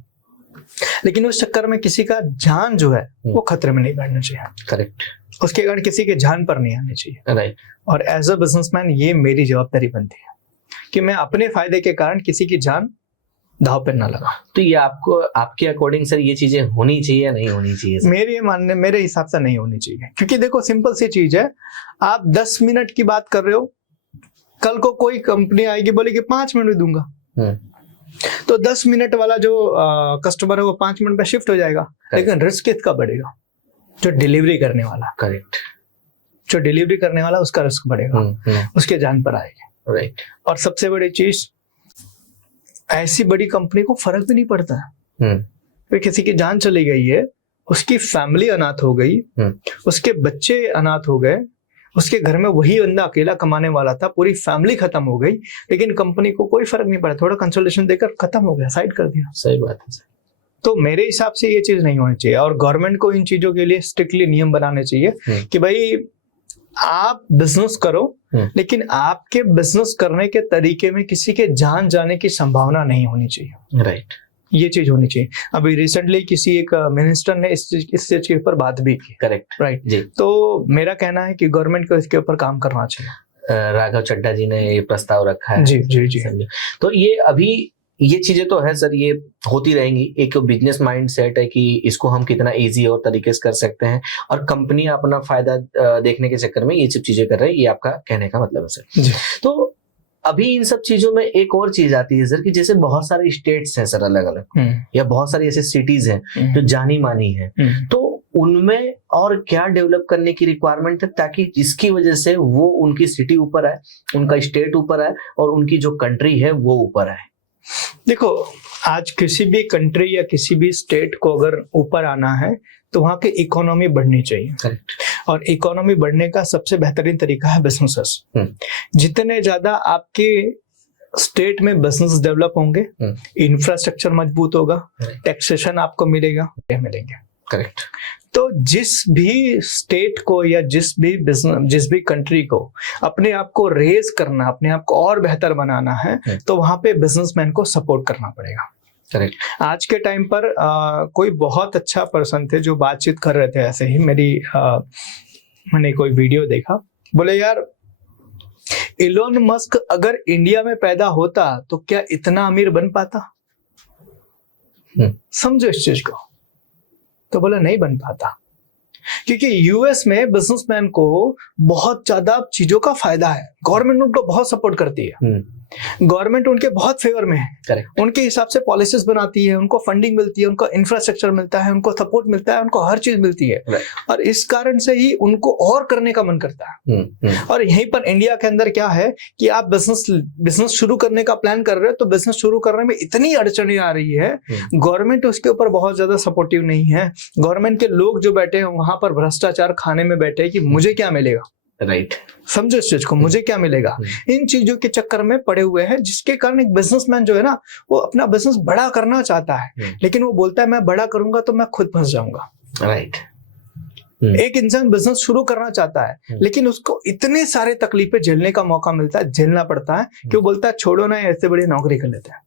लेकिन उस चक्कर में किसी का जान जो है वो खतरे में नहीं पड़ना चाहिए। करेक्ट। उसके कारण किसी के जान पर नहीं आनी चाहिए। राइट। और एज अ बिजनेसमैन ये मेरी जवाबदारी बनती है कि मैं अपने फायदे के कारण किसी की जान दाव पे ना लगा। तो ये आपको, आपके अकॉर्डिंग सर ये चीजें होनी चाहिए या नहीं होनी चाहिए सर? मेरे हिसाब से नहीं होनी चाहिए, क्योंकि देखो सिंपल सी चीज है, आप 10 मिनट की बात कर रहे हो, कल को कोई कंपनी आएगी बोलेगी 5 मिनट में दूंगा, तो 10 मिनट वाला जो कस्टमर है वो 5 मिनट में शिफ्ट हो जाएगा, लेकिन रिस्क किसका बढ़ेगा? जो डिलीवरी करने वाला। करेक्ट। जो डिलीवरी करने वाला उसका रिस्क बढ़ेगा, उसके जान पर आएगी। राइट। और सबसे बड़ी चीज, ऐसी बड़ी कंपनी को फर्क भी नहीं पड़ता है, फिर किसी की जान चली गई है, उसकी फैमिली अनाथ हो गई, उसके बच्चे अनाथ हो गए, उसके घर में वही बंदा अकेला कमाने वाला था, पूरी फैमिली खत्म हो गई, लेकिन कंपनी को कोई फर्क नहीं पड़ा, थोड़ा कंसोलेशन देकर खत्म हो गया, साइड कर दिया। सही बात है। तो मेरे हिसाब से ये चीज नहीं होनी चाहिए, और गवर्नमेंट को इन चीजों के लिए स्ट्रिक्टली नियम बनाने चाहिए कि भाई आप बिजनेस करो, लेकिन आपके बिजनेस करने के तरीके में किसी के जान जाने की संभावना नहीं होनी चाहिए। राइट। ये चीज होनी चाहिए। अभी रिसेंटली किसी एक मिनिस्टर ने इस चीज के ऊपर बात भी की। करेक्ट। राइट जी। तो मेरा कहना है कि गवर्नमेंट को इसके ऊपर काम करना चाहिए। राघव चड्ढा जी ने ये प्रस्ताव रखा है। जी जी जी। तो ये अभी ये चीजें तो है सर, ये होती रहेंगी। एक बिजनेस माइंड सेट है कि इसको हम कितना इजी और तरीके से कर सकते हैं, और कंपनी अपना फायदा देखने के चक्कर में ये सब चीजें कर रही है, ये आपका कहने का मतलब है सर। जी। तो अभी इन सब चीजों में एक और चीज आती है सर, कि जैसे बहुत सारे स्टेट्स हैं सर अलग अलग, या बहुत सारी ऐसे सिटीज हैं जो जानी मानी है, तो उनमें और क्या डेवलप करने की रिक्वायरमेंट है, ताकि जिसकी वजह से वो उनकी सिटी ऊपर आए, उनका स्टेट ऊपर आए, और उनकी जो कंट्री है वो ऊपर आए। देखो, आज किसी भी कंट्री या किसी भी स्टेट को अगर ऊपर आना है तो वहाँ की इकोनॉमी बढ़नी चाहिए। करेक्ट। और इकोनॉमी बढ़ने का सबसे बेहतरीन तरीका है बिजनेसेस। जितने ज्यादा आपके स्टेट में बिजनेस डेवलप होंगे, इंफ्रास्ट्रक्चर मजबूत होगा, टैक्सेशन आपको मिलेंगे। करेक्ट। तो जिस भी स्टेट को या जिस भी कंट्री को अपने आप को रेज करना, अपने आप को और बेहतर बनाना है, तो वहां पे बिजनेसमैन को सपोर्ट करना पड़ेगा। करेक्ट। आज के टाइम पर कोई बहुत अच्छा पर्सन थे जो बातचीत कर रहे थे, ऐसे ही मैंने कोई वीडियो देखा, बोले यार इलोन मस्क अगर इंडिया में पैदा होता तो क्या इतना अमीर बन पाता? समझो इस चीज को। तो बोला नहीं बन पाता, क्योंकि यूएस में बिजनेसमैन को बहुत ज्यादा चीजों का फायदा है, गवर्नमेंट उनको बहुत सपोर्ट करती है, गवर्नमेंट उनके बहुत फेवर में है। Correct. उनके हिसाब से पॉलिसीज बनाती है, उनको फंडिंग मिलती है, उनको इंफ्रास्ट्रक्चर मिलता है, उनको सपोर्ट मिलता है, उनको हर चीज मिलती है। Right. और इस कारण से ही उनको और करने का मन करता है। और यहीं पर इंडिया के अंदर क्या है कि आप बिजनेस शुरू करने का प्लान कर रहे हो, तो बिजनेस शुरू करने में इतनी अड़चने आ रही है, गवर्नमेंट उसके ऊपर बहुत ज्यादा सपोर्टिव नहीं है। गवर्नमेंट के लोग जो बैठे हैं वहां पर भ्रष्टाचार खाने में बैठे हैं कि मुझे क्या मिलेगा। राइट। समझो इस चीज को, मुझे क्या मिलेगा, इन चीजों के चक्कर में पड़े हुए हैं, जिसके कारण एक बिजनेसमैन जो है ना, वो अपना बिजनेस बड़ा करना चाहता है, लेकिन वो बोलता है मैं बड़ा करूंगा तो मैं खुद फंस जाऊंगा। राइट। एक इंसान बिजनेस शुरू करना चाहता है, लेकिन उसको इतने सारे तकलीफें झेलने का मौका मिलता है, झेलना पड़ता है, कि वो बोलता है छोड़ो ना, ऐसे बड़ी नौकरी कर लेते हैं।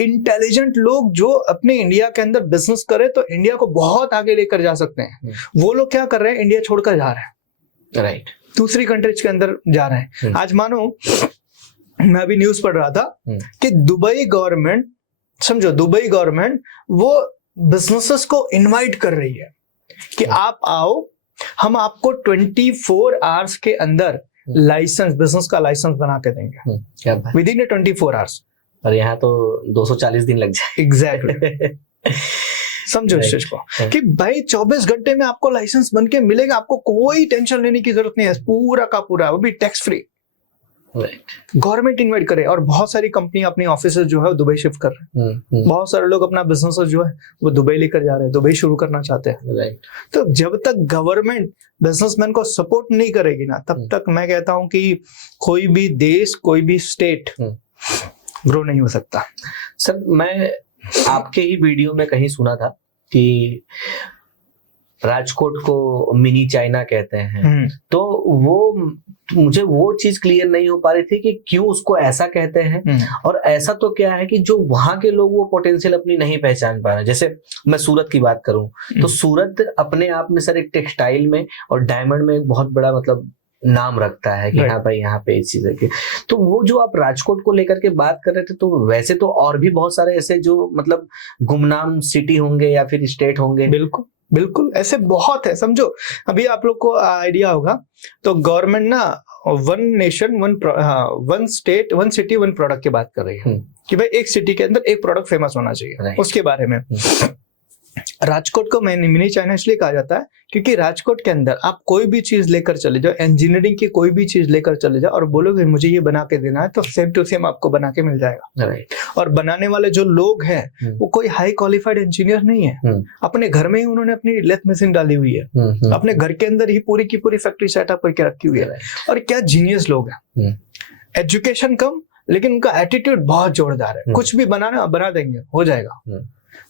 इंटेलिजेंट लोग जो अपने इंडिया के अंदर बिजनेस करे तो इंडिया को बहुत आगे लेकर जा सकते हैं, वो लोग क्या कर रहे हैं, इंडिया छोड़कर जा रहे हैं, राइट, दूसरी कंट्रीज के अंदर जा रहे हैं। आज मानो मैं अभी न्यूज पढ़ रहा था कि दुबई गवर्नमेंट, समझो दुबई गवर्नमेंट वो बिजनेसेस को इनवाइट कर रही है कि आप आओ, हम आपको 24 आवर्स के अंदर लाइसेंस, बिजनेस का लाइसेंस बना के देंगे, क्या बात, विद इन 24 आवर्स। और यहाँ तो 240 दिन लग जाए। एग्जैक्टली। समझो इस चीज को कि भाई 24 घंटे में आपको लाइसेंस बन के मिलेगा, आपको कोई टेंशन लेने की जरूरत नहीं है, पूरा का पूरा, वो भी टैक्स फ्री। गवर्नमेंट इन्वाइट करे, और बहुत सारी कंपनी अपनी ऑफिस जो है दुबई शिफ्ट कर रहे हैं। बहुत सारे लोग अपना बिजनेस जो है वो दुबई लेकर जा रहे हैं, दुबई शुरू करना चाहते हैं। तो जब तक गवर्नमेंट बिजनेसमैन को सपोर्ट नहीं करेगी ना, तब तक मैं कहता हूं कि कोई भी देश, कोई भी स्टेट ग्रो नहीं हो सकता। सर मैं आपके ही वीडियो में कहीं सुना था कि राजकोट को मिनी चाइना कहते हैं, तो वो मुझे वो चीज क्लियर नहीं हो पा रही थी कि क्यों उसको ऐसा कहते हैं, और ऐसा तो क्या है कि जो वहां के लोग वो पोटेंशियल अपनी नहीं पहचान पा रहे। जैसे मैं सूरत की बात करूं तो सूरत अपने आप में सर एक टेक्सटाइल में और डायमंड में एक बहुत बड़ा मतलब नाम रखता है कि Right. हाँ भाई यहाँ पे इस चीज है। तो वो जो आप राजकोट को लेकर के बात कर रहे थे, तो वैसे तो और भी बहुत सारे ऐसे जो मतलब गुमनाम सिटी होंगे या फिर स्टेट होंगे। बिल्कुल बिल्कुल, ऐसे बहुत है। समझो, अभी आप लोग को आइडिया होगा, तो गवर्नमेंट ना one nation one state one city one product की बात कर रही है कि भाई एक सिटी के अंदर एक प्रोडक्ट फेमस होना चाहिए। Right. उसके बारे में राजकोट को मिनी चाइना इसलिए कहा जाता है क्योंकि राजकोट के अंदर आप कोई भी चीज लेकर चले जाओ, इंजीनियरिंग की कोई भी चीज लेकर चले जाओ और बोलोगे मुझे ये बना के देना है, तो सेम टू सेम आपको बना के मिल जाएगा। राइट। और बनाने वाले जो लोग हैं वो कोई हाई क्वालिफाइड इंजीनियर नहीं है, अपने घर में ही उन्होंने अपनी लेथ मशीन डाली हुई है, अपने घर के अंदर ही पूरी की पूरी फैक्ट्री सेटअप करके रखी हुई है। और क्या जीनियस लोग हैं, एजुकेशन कम लेकिन उनका एटीट्यूड बहुत जोरदार है, कुछ भी बनाना बना देंगे, हो जाएगा।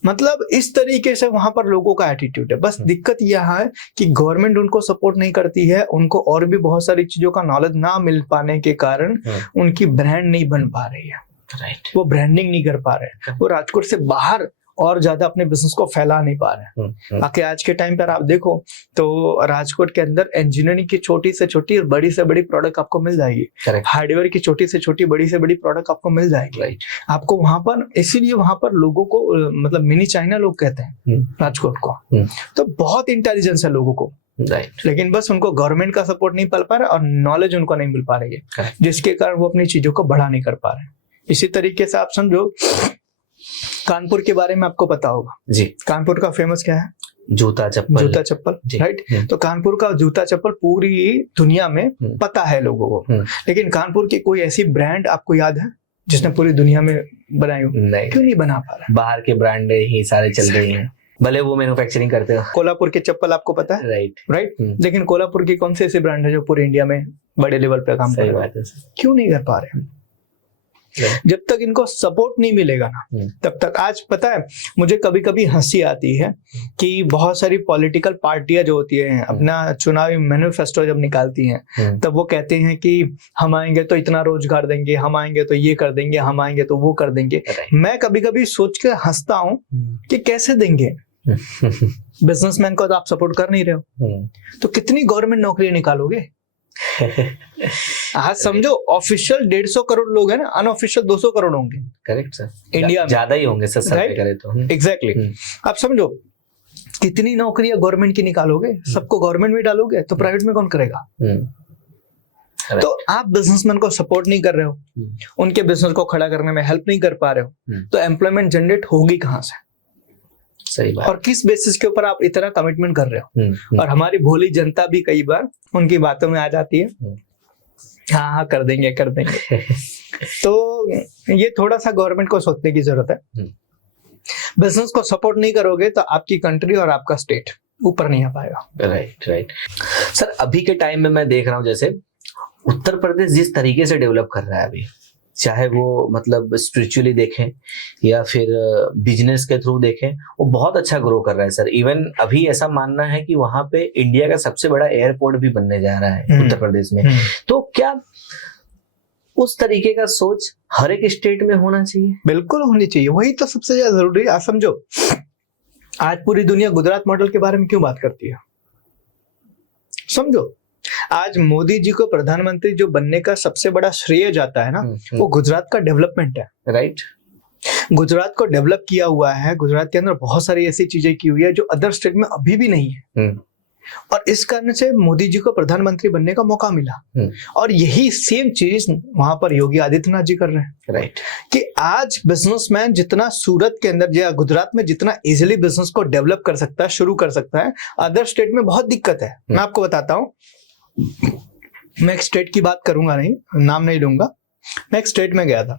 मतलब इस तरीके से वहां पर लोगों का एटीट्यूड है। बस दिक्कत यह है कि गवर्नमेंट उनको सपोर्ट नहीं करती है, उनको और भी बहुत सारी चीजों का नॉलेज ना मिल पाने के कारण उनकी ब्रांड नहीं बन पा रही है। राइट। वो ब्रांडिंग नहीं कर पा रहे हैं, वो राजकोट से बाहर और ज्यादा अपने बिजनेस को फैला नहीं पा रहे हैं। बाकी आज के टाइम पर आप देखो तो राजकोट के अंदर इंजीनियरिंग की छोटी से छोटी और बड़ी से बड़ी प्रोडक्ट आपको मिल जाएगी, हार्डवेयर की छोटी से छोटी बड़ी से बड़ी प्रोडक्ट आपको मिल जाएगी। आपको वहां पर, इसीलिए वहां पर लोगों को मतलब मिनी चाइना लोग कहते हैं राजकोट को। तो बहुत इंटेलिजेंस है लोगों को, लेकिन बस उनको गवर्नमेंट का सपोर्ट नहीं मिल पा रहा और नॉलेज उनको नहीं मिल पा रही है, जिसके कारण वो अपनी चीजों को बढ़ा नहीं कर पा रहे। इसी तरीके से आप समझो कानपुर के बारे में आपको पता होगा जी। कानपुर का फेमस क्या है? जूता चप्पल। राइट। तो कानपुर का जूता चप्पल पूरी दुनिया में पता है लोगों को, लेकिन कानपुर की कोई ऐसी ब्रांड आपको याद है जिसने पूरी दुनिया में बनाई हो? नहीं। क्यों नहीं बना पा रहा? बाहर के ब्रांड ही सारे चल रही हैं, भले वो मैन्युफैक्चरिंग करते हो। कोल्हापुर की चप्पल आपको पता है? राइट। लेकिन कोल्हापुर की कौन सी ऐसी ब्रांड है जो पूरे इंडिया में बड़े लेवल पे काम कर रहा है? क्यों नहीं कर पा रहे? जब तक इनको सपोर्ट नहीं मिलेगा ना तब तक। आज पता है मुझे कभी कभी हंसी आती है कि बहुत सारी पॉलिटिकल पार्टियां जो होती हैं अपना चुनावी मैनिफेस्टो जब निकालती हैं तब वो कहते हैं कि हम आएंगे तो इतना रोजगार देंगे, हम आएंगे तो ये कर देंगे, हम आएंगे तो वो कर देंगे। मैं कभी कभी सोच के हंसता हूँ कि कैसे देंगे? बिजनेसमैन को तो आप सपोर्ट कर नहीं रहे हो, तो कितनी गवर्नमेंट नौकरी निकालोगे? आज समझो ऑफिशियल 150 करोड़ लोग हैं ना, अनऑफिशियल 200 करोड़ होंगे। करेक्ट सर, इंडिया में ज्यादा ही होंगे सर, सर्वे करें तो। एग्जैक्टली। आप समझो कितनी नौकरियां गवर्नमेंट की निकालोगे, सबको गवर्नमेंट में डालोगे तो प्राइवेट में कौन करेगा? तो आप बिजनेसमैन को सपोर्ट नहीं कर रहे हो, उनके बिजनेस को खड़ा करने में हेल्प नहीं कर पा रहे हो, तो एम्प्लॉयमेंट जनरेट होगी कहां से? सही बात। और किस बेसिस के ऊपर आप इतना कमिटमेंट कर रहे हो? और हमारी भोली जनता भी कई बार उनकी बातों में आ जाती है, हाँ हाँ कर देंगे कर देंगे। तो ये थोड़ा सा गवर्नमेंट को सोचने की जरूरत है। बिजनेस को सपोर्ट नहीं करोगे तो आपकी कंट्री और आपका स्टेट ऊपर नहीं आ पाएगा। राइट सर, अभी के टाइम में मैं देख रहा हूँ जैसे उत्तर प्रदेश जिस तरीके से डेवलप कर रहा है अभी, चाहे वो मतलब स्पिरिचुअली देखें या फिर बिजनेस के थ्रू देखें, वो बहुत अच्छा ग्रो कर रहा है सर। इवन अभी ऐसा मानना है कि वहां पे इंडिया का सबसे बड़ा एयरपोर्ट भी बनने जा रहा है उत्तर प्रदेश में। तो क्या उस तरीके का सोच हर एक स्टेट में होना चाहिए? बिल्कुल होनी चाहिए, वही तो सबसे ज्यादा जरूरी है। आप समझो आज पूरी दुनिया गुजरात मॉडल के बारे में क्यों बात करती है? समझो आज मोदी जी को प्रधानमंत्री जो बनने का सबसे बड़ा श्रेय जाता है ना, वो गुजरात का डेवलपमेंट है। राइट। गुजरात को डेवलप किया हुआ है, गुजरात के अंदर बहुत सारी ऐसी चीजें की हुई है जो अदर स्टेट में अभी भी नहीं है, और इस कारण से मोदी जी को प्रधानमंत्री बनने का मौका मिला। और यही सेम चीज वहां पर योगी आदित्यनाथ जी कर रहे हैं। राइट। कि आज बिजनेसमैन जितना सूरत के अंदर या गुजरात में जितना इजीली बिजनेस को डेवलप कर सकता है, शुरू कर सकता है, अदर स्टेट में बहुत दिक्कत है। मैं आपको बताता हूँ, मैं एक स्टेट की बात करूंगा नहीं, नाम नहीं लूंगा। मैं एक स्टेट में गया था,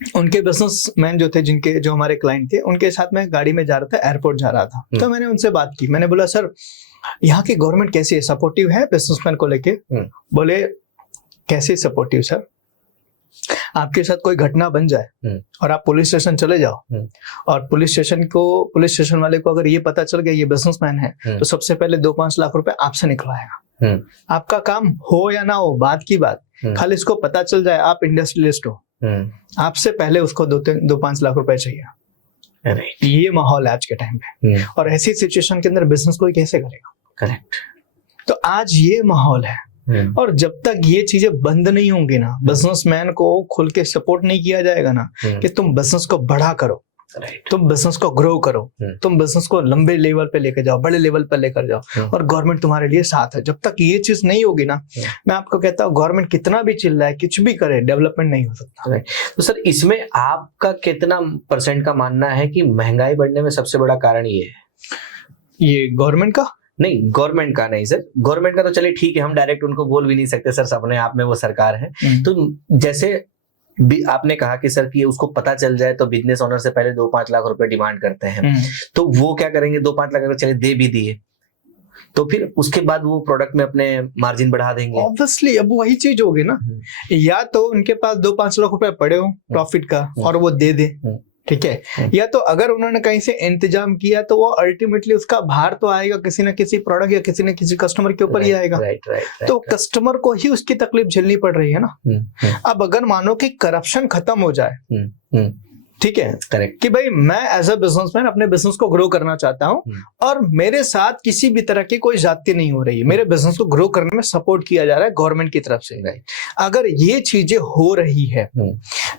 उनके बिजनेसमैन जो थे, जो हमारे क्लाइंट थे, उनके साथ मैं गाड़ी में जा रहा था, एयरपोर्ट जा रहा था। तो मैंने उनसे बात की, मैंने बोला सर यहाँ की गवर्नमेंट कैसी है, सपोर्टिव है बिजनेसमैन को लेके? बोले कैसे सपोर्टिव सर? आपके साथ कोई घटना बन जाए और आप पुलिस स्टेशन चले जाओ और पुलिस स्टेशन वाले को अगर ये पता चल गया ये बिजनेसमैन है, तो सबसे पहले 2-5 लाख रुपए आपसे निकलवाएगा। आपका काम हो या ना हो बात की बात, खाली इसको पता चल जाए आप इंडस्ट्रियलिस्ट हो, आपसे पहले उसको 2-5 लाख रुपए चाहिए। ये माहौल है आज के टाइम पे, और ऐसी सिचुएशन के अंदर बिजनेस कोई कैसे करेगा? करेक्ट। तो आज ये माहौल है। और जब तक ये चीजें बंद नहीं होंगी ना, बिजनेसमैन को खुल के सपोर्ट नहीं किया जाएगा ना कि तुम बिजनेस को बड़ा करो, तुम बिजनेस को ग्रो करो, तुम बिजनेस को लंबे लेवल पे लेकर जाओ, बड़े लेवल पे लेकर जाओ, और गवर्नमेंट तुम्हारे लिए साथ है, जब तक ये चीज नहीं होगी ना, मैं आपको कहता हूँ गवर्नमेंट कितना भी चिल्लाए, कुछ भी करे, डेवलपमेंट नहीं हो सकता। तो सर इसमें आपका कितना % का मानना है कि महंगाई बढ़ने में सबसे बड़ा कारण ये है? ये गवर्नमेंट का नहीं, गवर्नमेंट का नहीं सर, गवर्नमेंट का तो चलिए ठीक है, हम डायरेक्ट उनको बोल भी नहीं सकते सर, अपने आप में वो सरकार है। तो जैसे आपने कहा कि सर कि उसको पता चल जाए तो बिजनेस ओनर से पहले 2-5 लाख रुपए डिमांड करते हैं, तो वो क्या करेंगे, 2-5 लाख रुपए चले दे भी दिए, तो फिर उसके बाद वो प्रोडक्ट में अपने मार्जिन बढ़ा देंगे। ऑब्वियसली अब वही चीज होगी ना, या तो उनके पास 2-5 लाख रुपए पड़े हो प्रॉफिट का और वो दे दे, ठीक है, या तो अगर उन्होंने कहीं से इंतजाम किया तो वो अल्टीमेटली उसका भार तो आएगा किसी न किसी प्रोडक्ट या किसी न किसी कस्टमर के ऊपर ही आएगा। तो कस्टमर को ही उसकी तकलीफ झेलनी पड़ रही है ना। अब अगर मानो कि करप्शन खत्म हो जाए, ठीक है, करेक्ट, कि भाई मैं एज अ बिजनेसमैन अपने बिजनेस को ग्रो करना चाहता हूं और मेरे साथ किसी भी तरह की कोई जाती नहीं हो रही है, मेरे बिजनेस को ग्रो करने में सपोर्ट किया जा रहा है गवर्नमेंट की तरफ से, अगर ये चीजें हो रही है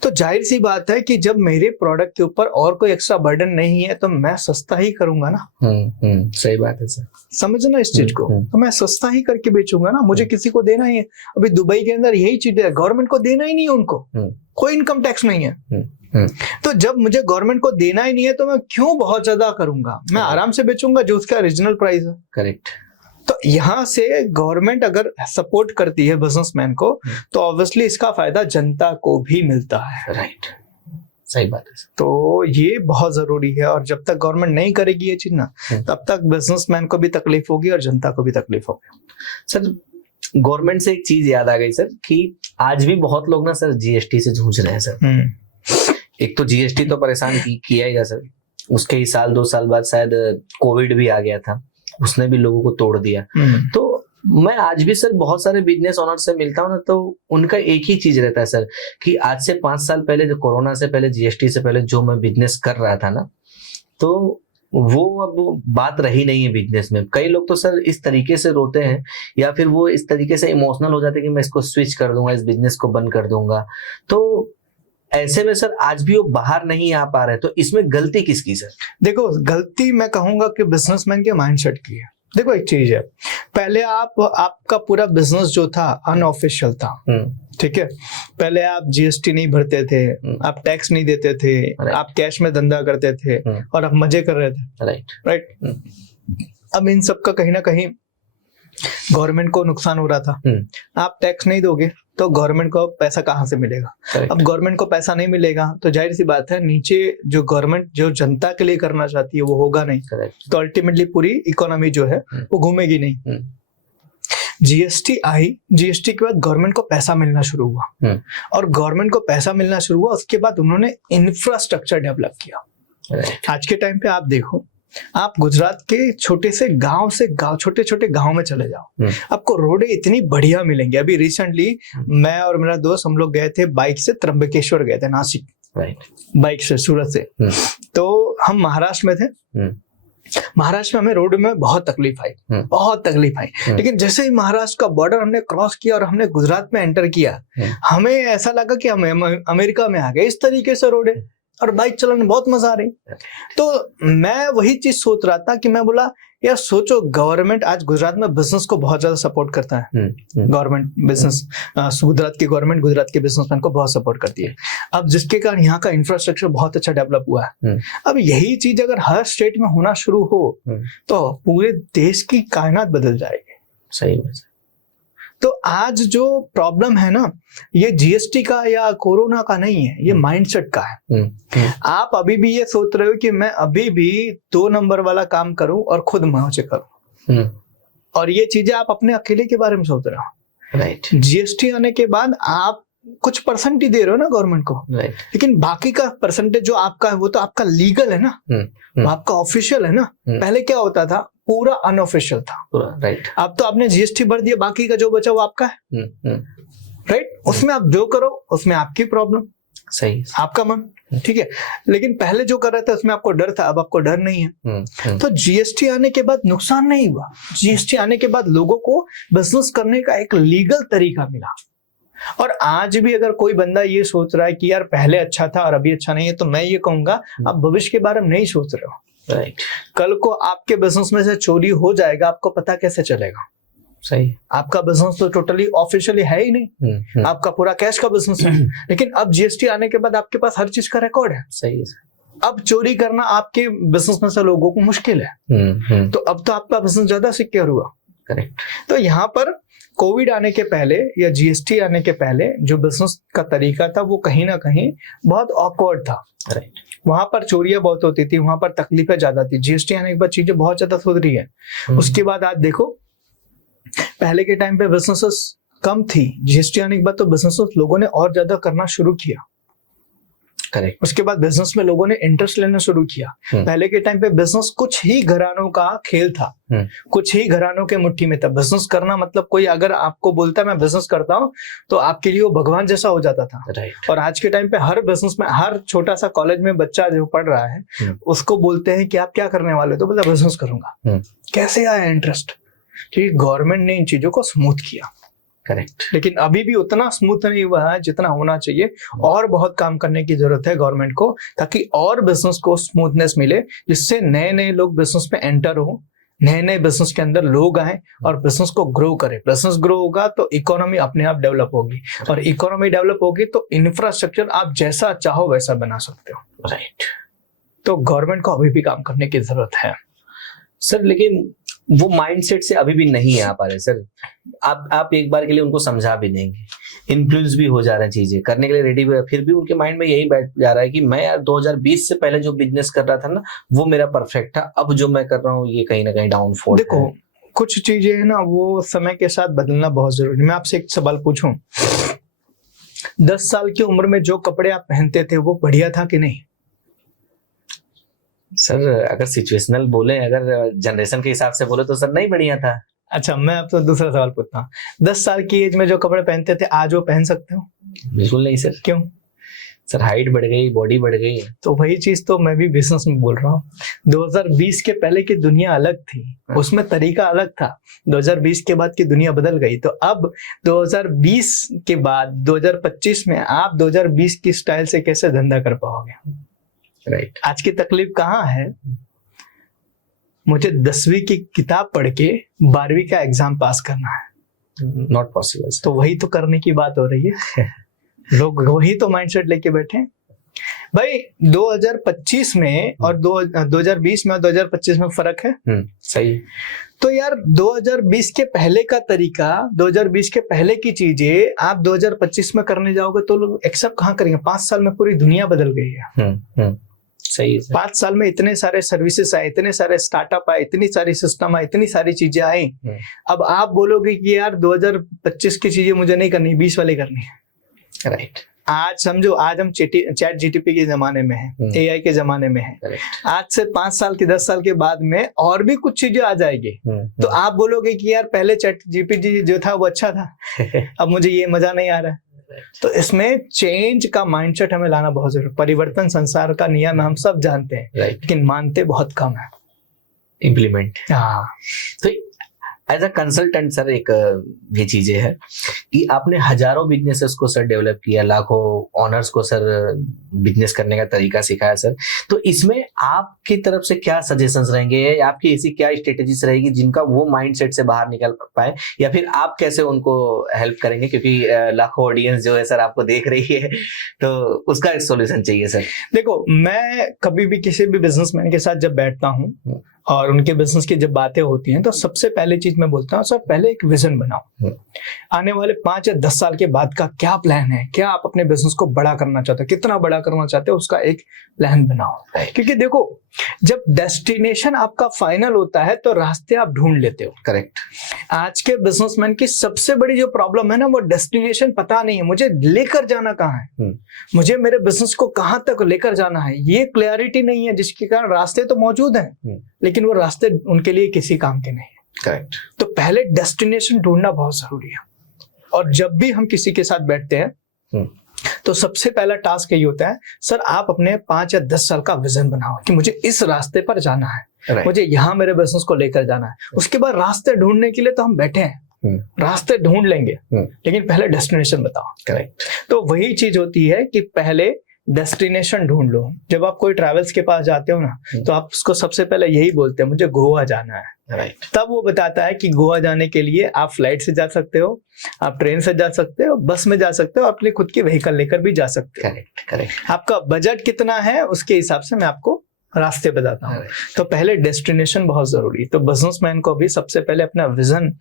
तो जाहिर सी बात है कि जब मेरे प्रोडक्ट के ऊपर और कोई एक्स्ट्रा बर्डन नहीं है तो मैं सस्ता ही करूंगा ना। सही बात है सर, समझना इस चीज को, तो मैं सस्ता ही करके बेचूंगा ना, मुझे किसी को देना ही है। अभी दुबई के अंदर यही चीज है, गवर्नमेंट को देना ही नहीं है, उनको कोई इनकम टैक्स नहीं है। तो जब मुझे गवर्नमेंट को देना ही नहीं है तो मैं क्यों बहुत ज्यादा करूंगा, मैं आराम से बेचूंगा जो उसका ओरिजिनल प्राइस है। करेक्ट। तो यहाँ से गवर्नमेंट अगर सपोर्ट करती है बिजनेसमैन को तो ऑब्वियसली इसका फायदा जनता को भी मिलता है। राइट, सही बात है। तो ये बहुत जरूरी है, और जब तक गवर्नमेंट नहीं करेगी ये चीज ना, तब तक बिजनेसमैन को भी तकलीफ होगी और जनता को भी तकलीफ होगी। सर गवर्नमेंट से एक चीज याद आ गई सर कि आज भी बहुत लोग ना सर जीएसटी से जूझ रहे हैं सर। एक तो जीएसटी तो परेशान किया ही सर, उसके ही 1-2 साल बाद शायद कोविड भी आ गया था, उसने भी लोगों को तोड़ दिया। तो मैं आज भी सर बहुत सारे बिजनेस ओनर से मिलता हूँ ना, तो उनका एक ही चीज रहता है सर कि आज से 5 साल पहले, जो कोरोना से पहले, जीएसटी से पहले जो मैं बिजनेस कर रहा था ना, तो वो अब बात रही नहीं है बिजनेस में। कई लोग तो सर इस तरीके से रोते हैं या फिर वो इस तरीके से इमोशनल हो जाते हैं कि मैं इसको स्विच कर दूंगा, इस बिजनेस को बंद कर दूंगा। तो ऐसे में सर आज भी वो बाहर नहीं आ पा रहे, तो इसमें गलती किसकी सर? देखो, गलती मैं कहूंगा कि बिजनेसमैन के माइंडसेट की है। देखो एक चीज है, पहले आपका पूरा बिजनेस जो था अनऑफिशियल था, ठीक है, पहले आप जीएसटी नहीं भरते थे, आप टैक्स नहीं देते थे, आप कैश में धंधा करते थे और आप मजे कर रहे थे। राइट। अब इन सब का कहीं ना कहीं गवर्नमेंट को नुकसान हो रहा था। आप टैक्स नहीं दोगे तो गवर्नमेंट को पैसा कहाँ से मिलेगा? अब गवर्नमेंट को पैसा नहीं मिलेगा तो जाहिर सी बात है नीचे जो गवर्नमेंट जो जनता के लिए करना चाहती है वो होगा नहीं, तो अल्टीमेटली पूरी इकोनॉमी जो है वो घूमेगी नहीं। जीएसटी आई, जीएसटी के बाद गवर्नमेंट को पैसा मिलना शुरू हुआ, और गवर्नमेंट को पैसा मिलना शुरू हुआ उसके बाद उन्होंने इंफ्रास्ट्रक्चर डेवलप किया। आज के टाइम पे आप देखो, आप गुजरात के छोटे से गांव छोटे छोटे गांव में चले जाओ, आपको रोडें इतनी बढ़िया मिलेंगी। अभी रिसेंटली मैं और मेरा दोस्त हम लोग गए थे बाइक से, त्र्यंबकेश्वर गए थे, नासिक, बाइक से, सूरत से। तो हम महाराष्ट्र में थे, महाराष्ट्र में हमें रोड में बहुत तकलीफ आई, लेकिन जैसे ही महाराष्ट्र का बॉर्डर हमने क्रॉस किया और हमने गुजरात में एंटर किया, हमें ऐसा लगा कि हम अमेरिका में आ गए। इस तरीके से रोड है और बाइक चलाने में बहुत मजा आ रही। तो मैं वही चीज सोच रहा था कि मैं बोला यार सोचो, गवर्नमेंट आज गुजरात में बिजनेस को बहुत ज्यादा सपोर्ट करता है। गवर्नमेंट बिजनेस, गुजरात की गवर्नमेंट गुजरात के बिजनेसमैन को बहुत सपोर्ट करती है। अब जिसके कारण यहाँ का इंफ्रास्ट्रक्चर बहुत अच्छा डेवलप हुआ है। अब यही चीज अगर हर स्टेट में होना शुरू हो तो पूरे देश की कायनात बदल जाएगी। सही बात। तो आज जो प्रॉब्लम है ना, ये जीएसटी का या कोरोना का नहीं है, ये माइंडसेट का है। आप अभी भी ये सोच रहे हो कि मैं अभी भी 2 नंबर वाला काम करूं और खुद मौजे करूं, और ये चीजें आप अपने अकेले के बारे में सोच रहे हो। राइट। जीएसटी आने के बाद आप कुछ परसेंट ही दे रहे हो ना गवर्नमेंट को, लेकिन बाकी का परसेंटेज जो आपका है वो तो आपका लीगल है ना, वो आपका ऑफिशियल है ना। पहले क्या होता था, पूरा अनऑफिशियल था। राइट। अब तो आपने जीएसटी भर दिया, बाकी का जो बचा वो आपका है। राइट। उसमें आप जो करो उसमें आपकी प्रॉब्लम, सही, आपका मन। ठीक है, लेकिन पहले जो कर रहा था उसमें आपको डर था, अब आपको डर नहीं है। तो जीएसटी आने के बाद नुकसान नहीं हुआ। जीएसटी आने के बाद लोगों को बिजनेस करने का एक लीगल तरीका मिला। और आज भी अगर कोई बंदा ये सोच रहा है कि यार पहले अच्छा था और अभी अच्छा नहीं है, तो मैं ये कहूंगा आप भविष्य के बारे में नहीं सोच रहे हो। राइट। कल को आपके बिजनेस में से चोरी हो जाएगा, आपको पता कैसे चलेगा? सही। आपका बिजनेस तो टोटली ऑफिशियली है ही नहीं, आपका पूरा कैश का बिजनेस है। लेकिन अब जीएसटी आने के बाद आपके पास हर चीज का रिकॉर्ड है। सही है। अब चोरी करना आपके बिजनेस में से लोगों को मुश्किल है। तो अब तो आपका बिजनेस ज्यादा सिक्योर हुआ। करेक्ट। तो यहाँ पर कोविड आने के पहले या जीएसटी आने के पहले जो बिजनेस का तरीका था वो कहीं ना कहीं बहुत ऑकवर्ड था। राइट। वहां पर चोरियां बहुत होती थी, वहां पर तकलीफें ज्यादा थी। जीएसटी आने के बाद चीजें बहुत ज्यादा सुधरी है। उसके बाद आप देखो, पहले के टाइम पे बिजनेसेस कम थी, जीएसटी आने के बाद तो बिजनेसेस लोगों ने और ज्यादा करना शुरू किया। करेक्ट। उसके बाद बिजनेस में लोगों ने इंटरेस्ट लेना शुरू किया। पहले के टाइम पे बिजनेस कुछ ही घरानों का खेल था, कुछ ही घरानों के मुट्ठी में था। बिजनेस करना मतलब कोई अगर आपको बोलता है मैं बिजनेस करता हूँ तो आपके लिए वो भगवान जैसा हो जाता था। राइट। और आज के टाइम पे हर बिजनेस में, हर छोटा सा कॉलेज में बच्चा जो पढ़ रहा है उसको बोलते हैं कि आप क्या करने वाले हो, तो बोलता बिजनेस करूंगा। कैसे आया इंटरेस्ट? ठीक, गवर्नमेंट ने इन चीजों को स्मूथ किया। करेक्ट। लेकिन अभी भी उतना स्मूथ नहीं हुआ है जितना होना चाहिए, और बहुत काम करने की जरूरत है गवर्नमेंट को, ताकि और बिजनेस को स्मूथनेस मिले, जिससे नए नए लोग बिजनेस में एंटर हो, नए नए बिजनेस के अंदर लोग आए और बिजनेस को ग्रो करे। बिजनेस ग्रो होगा तो इकोनॉमी अपने आप डेवलप होगी, और इकोनॉमी डेवलप होगी तो इंफ्रास्ट्रक्चर आप जैसा चाहो वैसा बना सकते हो। राइट। तो गवर्नमेंट को अभी भी काम करने की जरूरत है सर। लेकिन वो माइंडसेट से अभी भी नहीं आ पा रहे सर। आप एक बार के लिए उनको समझा भी देंगे, इन्फ्लुएंस भी हो जा रहा है, चीजें करने के लिए रेडी भी है, फिर भी उनके माइंड में यही बैठ जा रहा है कि मैं यार 2020 से पहले जो बिजनेस कर रहा था ना वो मेरा परफेक्ट था, अब जो मैं कर रहा हूँ ये कहीं ना कहीं डाउनफॉल। देखो कुछ चीजें है ना वो समय के साथ बदलना बहुत जरूरी है। मैं आपसे एक सवाल पूछूं, 10 साल की उम्र में जो कपड़े आप पहनते थे वो बढ़िया था कि नहीं? सर अगर सिचुएशनल बोले, अगर जनरेशन के हिसाब से बोले तो सर नहीं बढ़िया था। अच्छा, मैं आपसे दूसरा सवाल पूछता हूँ, 10 साल की एज में जो कपड़े पहनते थे आज वो पहन सकते हो? बिल्कुल नहीं सर। क्यों? सर हाइट बढ़ गई, बॉडी बढ़ गई। तो वही चीज तो मैं भी बिजनेस में बोल रहा हूँ। 2020 के पहले की दुनिया अलग थी, उसमें तरीका अलग था। 2020 के बाद की दुनिया बदल गई। तो अब 2020 के बाद 2025 में आप 2020 की स्टाइल से कैसे धंधा कर पाओगे? राइट। आज की तकलीफ कहाँ है? मुझे 10वीं की किताब पढ़ के 12वीं का एग्जाम पास करना है। Not possible. तो वही तो करने की बात हो रही है। लोग वही तो माइंडसेट लेके बैठे हैं। भाई 2025 में और 2020 में और 2025 में फर्क है। सही। तो यार 2020 के पहले का तरीका, 2020 के पहले की चीजें आप 2025 में करने जाओगे तो लोग एक्सेप्ट कहाँ करेंगे? 5 साल में पूरी दुनिया बदल गई है। सही है। 5 साल में इतने सारे सर्विसेज आए, इतने सारे स्टार्टअप आए, इतनी सारी सिस्टम आए, इतनी सारी चीजें आई। अब आप बोलोगे कि यार 2025 की चीजें मुझे नहीं करनी, 20 वाली करनी है। राइट। आज समझो, आज हम चैट जीटीपी के जमाने में है, एआई के जमाने में है। आज से 5 साल की 10 साल के बाद में और भी कुछ चीजें आ जाएगी। तो आप बोलोगे कि यार पहले चैट जीपीटी जो था वो अच्छा था, अब मुझे ये मजा नहीं आ रहा है। तो इसमें चेंज का माइंडसेट हमें लाना बहुत जरूरी है। परिवर्तन संसार का नियम हम सब जानते हैं, लेकिन मानते बहुत कम है इम्प्लीमेंट। हाँ। तो एज अ कंसल्टेंट सर एक ये चीजें है कि आपने हजारों बिजनेसेस को सर डेवलप किया, लाखों ऑनर्स को सर बिजनेस करने का तरीका सिखाया सर। तो इसमें आपकी तरफ से क्या सजेशंस रहेंगे, आपकी ऐसी क्या स्ट्रेटेजीज रहेगी जिनका वो माइंडसेट से बाहर निकल पाए, या फिर आप कैसे उनको हेल्प करेंगे? क्योंकि लाखों ऑडियंस जो है सर आपको देख रही है, तो उसका एक सोल्यूशन चाहिए सर। देखो, मैं कभी भी किसी भी बिजनेसमैन के साथ जब बैठता हूँ और उनके बिजनेस की जब बातें होती हैं तो सबसे पहले चीज मैं बोलता हूँ, सर पहले एक विजन बनाओ। आने वाले 5 या 10 साल के बाद का क्या प्लान है, क्या आप अपने बिजनेस को बड़ा करना चाहते हो, कितना बड़ा करना चाहते हो, उसका एक प्लान बनाओ। क्योंकि देखो, जब डेस्टिनेशन आपका फाइनल होता है तो रास्ते आप ढूंढ लेते हो। करेक्ट। आज के बिजनेसमैन की सबसे बड़ी जो प्रॉब्लम है ना, वो डेस्टिनेशन पता नहीं है, मुझे लेकर जाना कहाँ है, मुझे मेरे बिजनेस को कहाँ तक लेकर जाना है, ये क्लैरिटी नहीं है, जिसके कारण रास्ते तो मौजूद हैं लेकिन वो रास्ते उनके लिए किसी काम के नहीं है। करेक्ट। तो पहले डेस्टिनेशन ढूंढना बहुत जरूरी है। और जब भी हम किसी के साथ बैठते हैं तो सबसे पहला टास्क यही होता है, सर आप अपने 5 या 10 साल का विजन बनाओ कि मुझे इस रास्ते पर जाना है, मुझे यहाँ मेरे बिजनेस को लेकर जाना है। उसके बाद रास्ते ढूंढने के लिए तो हम बैठे हैं, रास्ते ढूंढ लेंगे, लेकिन पहले डेस्टिनेशन बताओ। करेक्ट। तो वही चीज होती है कि पहले डेस्टिनेशन ढूंढ लो। जब आप कोई ट्रैवल्स के पास जाते हो ना, तो आप उसको सबसे पहले यही बोलते हैं, मुझे गोवा जाना है। राइट। तब वो बताता है कि गोवा जाने के लिए आप फ्लाइट से जा सकते हो, आप ट्रेन से जा सकते हो, बस में जा सकते हो, अपनी खुद की व्हीकल लेकर भी जा सकते हो। Correct correct. आपका बजट कितना है उसके हिसाब से मैं आपको रास्ते बताता हूँ। तो पहले डेस्टिनेशन बहुत जरूरी। तो बिजनेसमैन को भी सबसे पहले अपना विजन,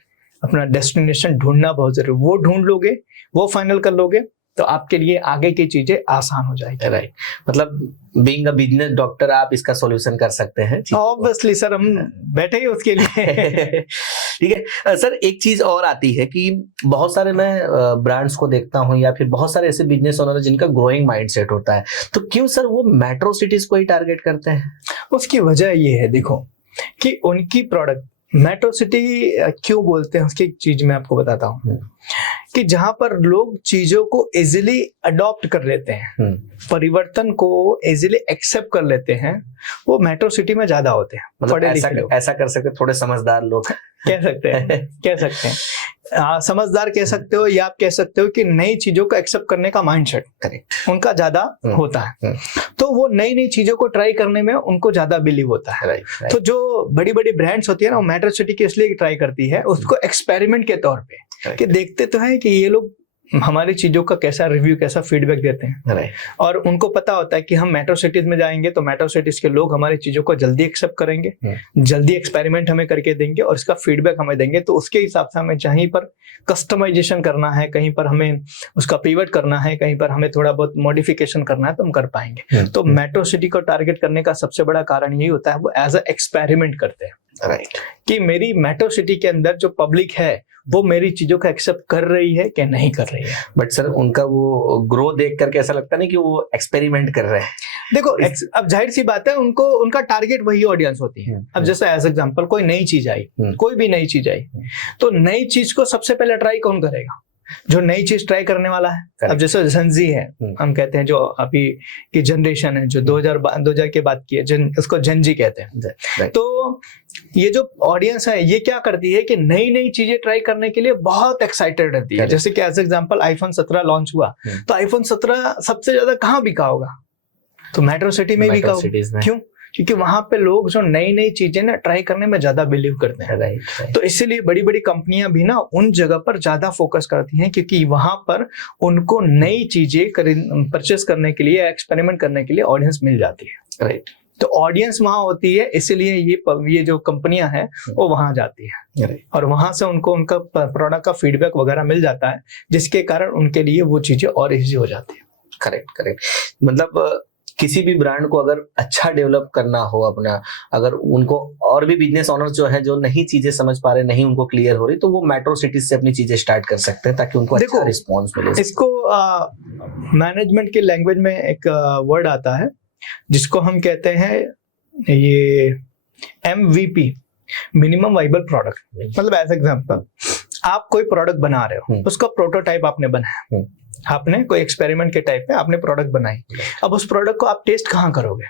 अपना डेस्टिनेशन ढूंढना बहुत जरूरी। वो ढूंढ लोगे, वो फाइनल कर लोगे, तो आपके लिए आगे की चीजें आसान हो जाएगी। राइट। मतलब बीइंग अ बिजनेस डॉक्टर आप इसका सॉल्यूशन कर सकते हैं। ऑब्वियसली सर, हम बैठे ही उसके लिए। ठीक है सर, एक चीज और आती है कि बहुत सारे मैं ब्रांड्स को देखता हूं या फिर बहुत सारे ऐसे बिजनेस ओनर जिनका ग्रोइंग माइंडसेट होता है, तो क्यों सर वो मेट्रो सिटीज को ही टारगेट करते हैं? उसकी वजह ये है, देखो कि उनकी प्रोडक्ट मेट्रो सिटी क्यों बोलते हैं, उसकी एक चीज मैं आपको बताता हूँ कि जहां पर लोग चीजों को इजीली अडॉप्ट कर लेते हैं, परिवर्तन को इजीली एक्सेप्ट कर लेते हैं, वो मेट्रो सिटी में ज्यादा होते हैं। मतलब ऐसा कर सकते, थोड़े समझदार लोग कह सकते हैं, कह सकते हैं, समझदार कह सकते हो, या आप कह सकते हो कि नई चीजों को एक्सेप्ट करने का माइंडसेट करेक्ट उनका ज्यादा होता है। तो वो नई नई चीजों को ट्राई करने में उनको ज्यादा बिलीव होता है। राइट। तो जो बड़ी बड़ी ब्रांड्स होती है ना, वो मेट्रो सिटी की इसलिए ट्राई करती है, उसको एक्सपेरिमेंट के तौर पे, कि देखते तो हैं कि ये लोग हमारी चीजों का कैसा रिव्यू, कैसा फीडबैक देते हैं। राइट। और उनको पता होता है कि हम मेट्रो सिटीज में जाएंगे तो मेट्रो सिटीज के लोग हमारी चीजों को जल्दी एक्सेप्ट करेंगे, जल्दी एक्सपेरिमेंट हमें करके देंगे और इसका फीडबैक हमें देंगे। तो उसके हिसाब से हमें जहीं पर कस्टमाइजेशन करना है, कहीं पर हमें उसका पिवट करना है, कहीं पर हमें थोड़ा बहुत मॉडिफिकेशन करना है, तो हम कर पाएंगे। तो मेट्रो सिटी को टारगेट करने का सबसे बड़ा कारण यही होता है, वो एज अ एक्सपेरिमेंट करते हैं। राइट। कि मेरी मेट्रो सिटी के अंदर जो पब्लिक है वो मेरी चीजों को एक्सेप्ट कर रही है कि नहीं कर रही है। बट सर उनका वो ग्रो देख करके ऐसा लगता नहीं कि वो एक्सपेरिमेंट कर रहे हैं। देखो अब जाहिर सी बात है, उनको उनका टारगेट वही ऑडियंस होती है। अब जैसे एज एग्जांपल कोई नई चीज आई, कोई भी नई चीज आई, तो नई चीज को सबसे पहले ट्राई कौन करेगा? जो नई चीज ट्राई करने वाला है। अब जैसे जेनजी है, हम कहते हैं, जो अभी की जनरेशन है, जो 2000 के बाद की है, उसको जेनजी कहते हैं। तो ये जो ऑडियंस है, ये क्या करती है कि नई नई चीजें ट्राई करने के लिए बहुत एक्साइटेड रहती है। जैसे कि एज एग्जांपल आईफोन 17 लॉन्च हुआ, तो आईफोन 17 सबसे ज्यादा कहाँ बिका होगा? तो मेट्रो सिटी में बिका होगा। क्यों? क्योंकि वहां पे लोग जो नई नई चीजें ना ट्राई करने में ज्यादा बिलीव करते हैं। राइट। तो इसीलिए बड़ी बड़ी कंपनियां भी ना उन जगह पर ज्यादा फोकस करती हैं, क्योंकि वहां पर उनको नई चीजें परचेस करने के लिए, एक्सपेरिमेंट करने के लिए ऑडियंस मिल जाती है। राइट। तो ऑडियंस वहां होती है, इसीलिए ये जो कंपनियां हैं वो वहां जाती है, और वहां से उनको उनका प्रोडक्ट का फीडबैक वगैरह मिल जाता है, जिसके कारण उनके लिए वो चीजें और इजी हो जाती है। Correct correct. मतलब किसी भी ब्रांड को अगर अच्छा डेवलप करना हो अपना, अगर उनको और भी बिजनेस ओनर्स जो है जो नहीं चीजें समझ पा रहे, नहीं उनको क्लियर हो रही, तो वो मेट्रो सिटीज से अपनी चीजें स्टार्ट कर सकते हैं ताकि उनको अच्छा रिस्पॉन्स मिले। इसको मैनेजमेंट की लैंग्वेज में एक वर्ड आता है जिसको हम कहते हैं ये MVP, मिनिमम वाइबल प्रोडक्ट। मतलब एज एग्जांपल आप कोई प्रोडक्ट बना रहे हो, उसका प्रोटोटाइप आपने बनाया, आपने कोई एक्सपेरिमेंट के टाइप में आपने प्रोडक्ट बनाई। अब उस प्रोडक्ट को आप टेस्ट कहाँ करोगे?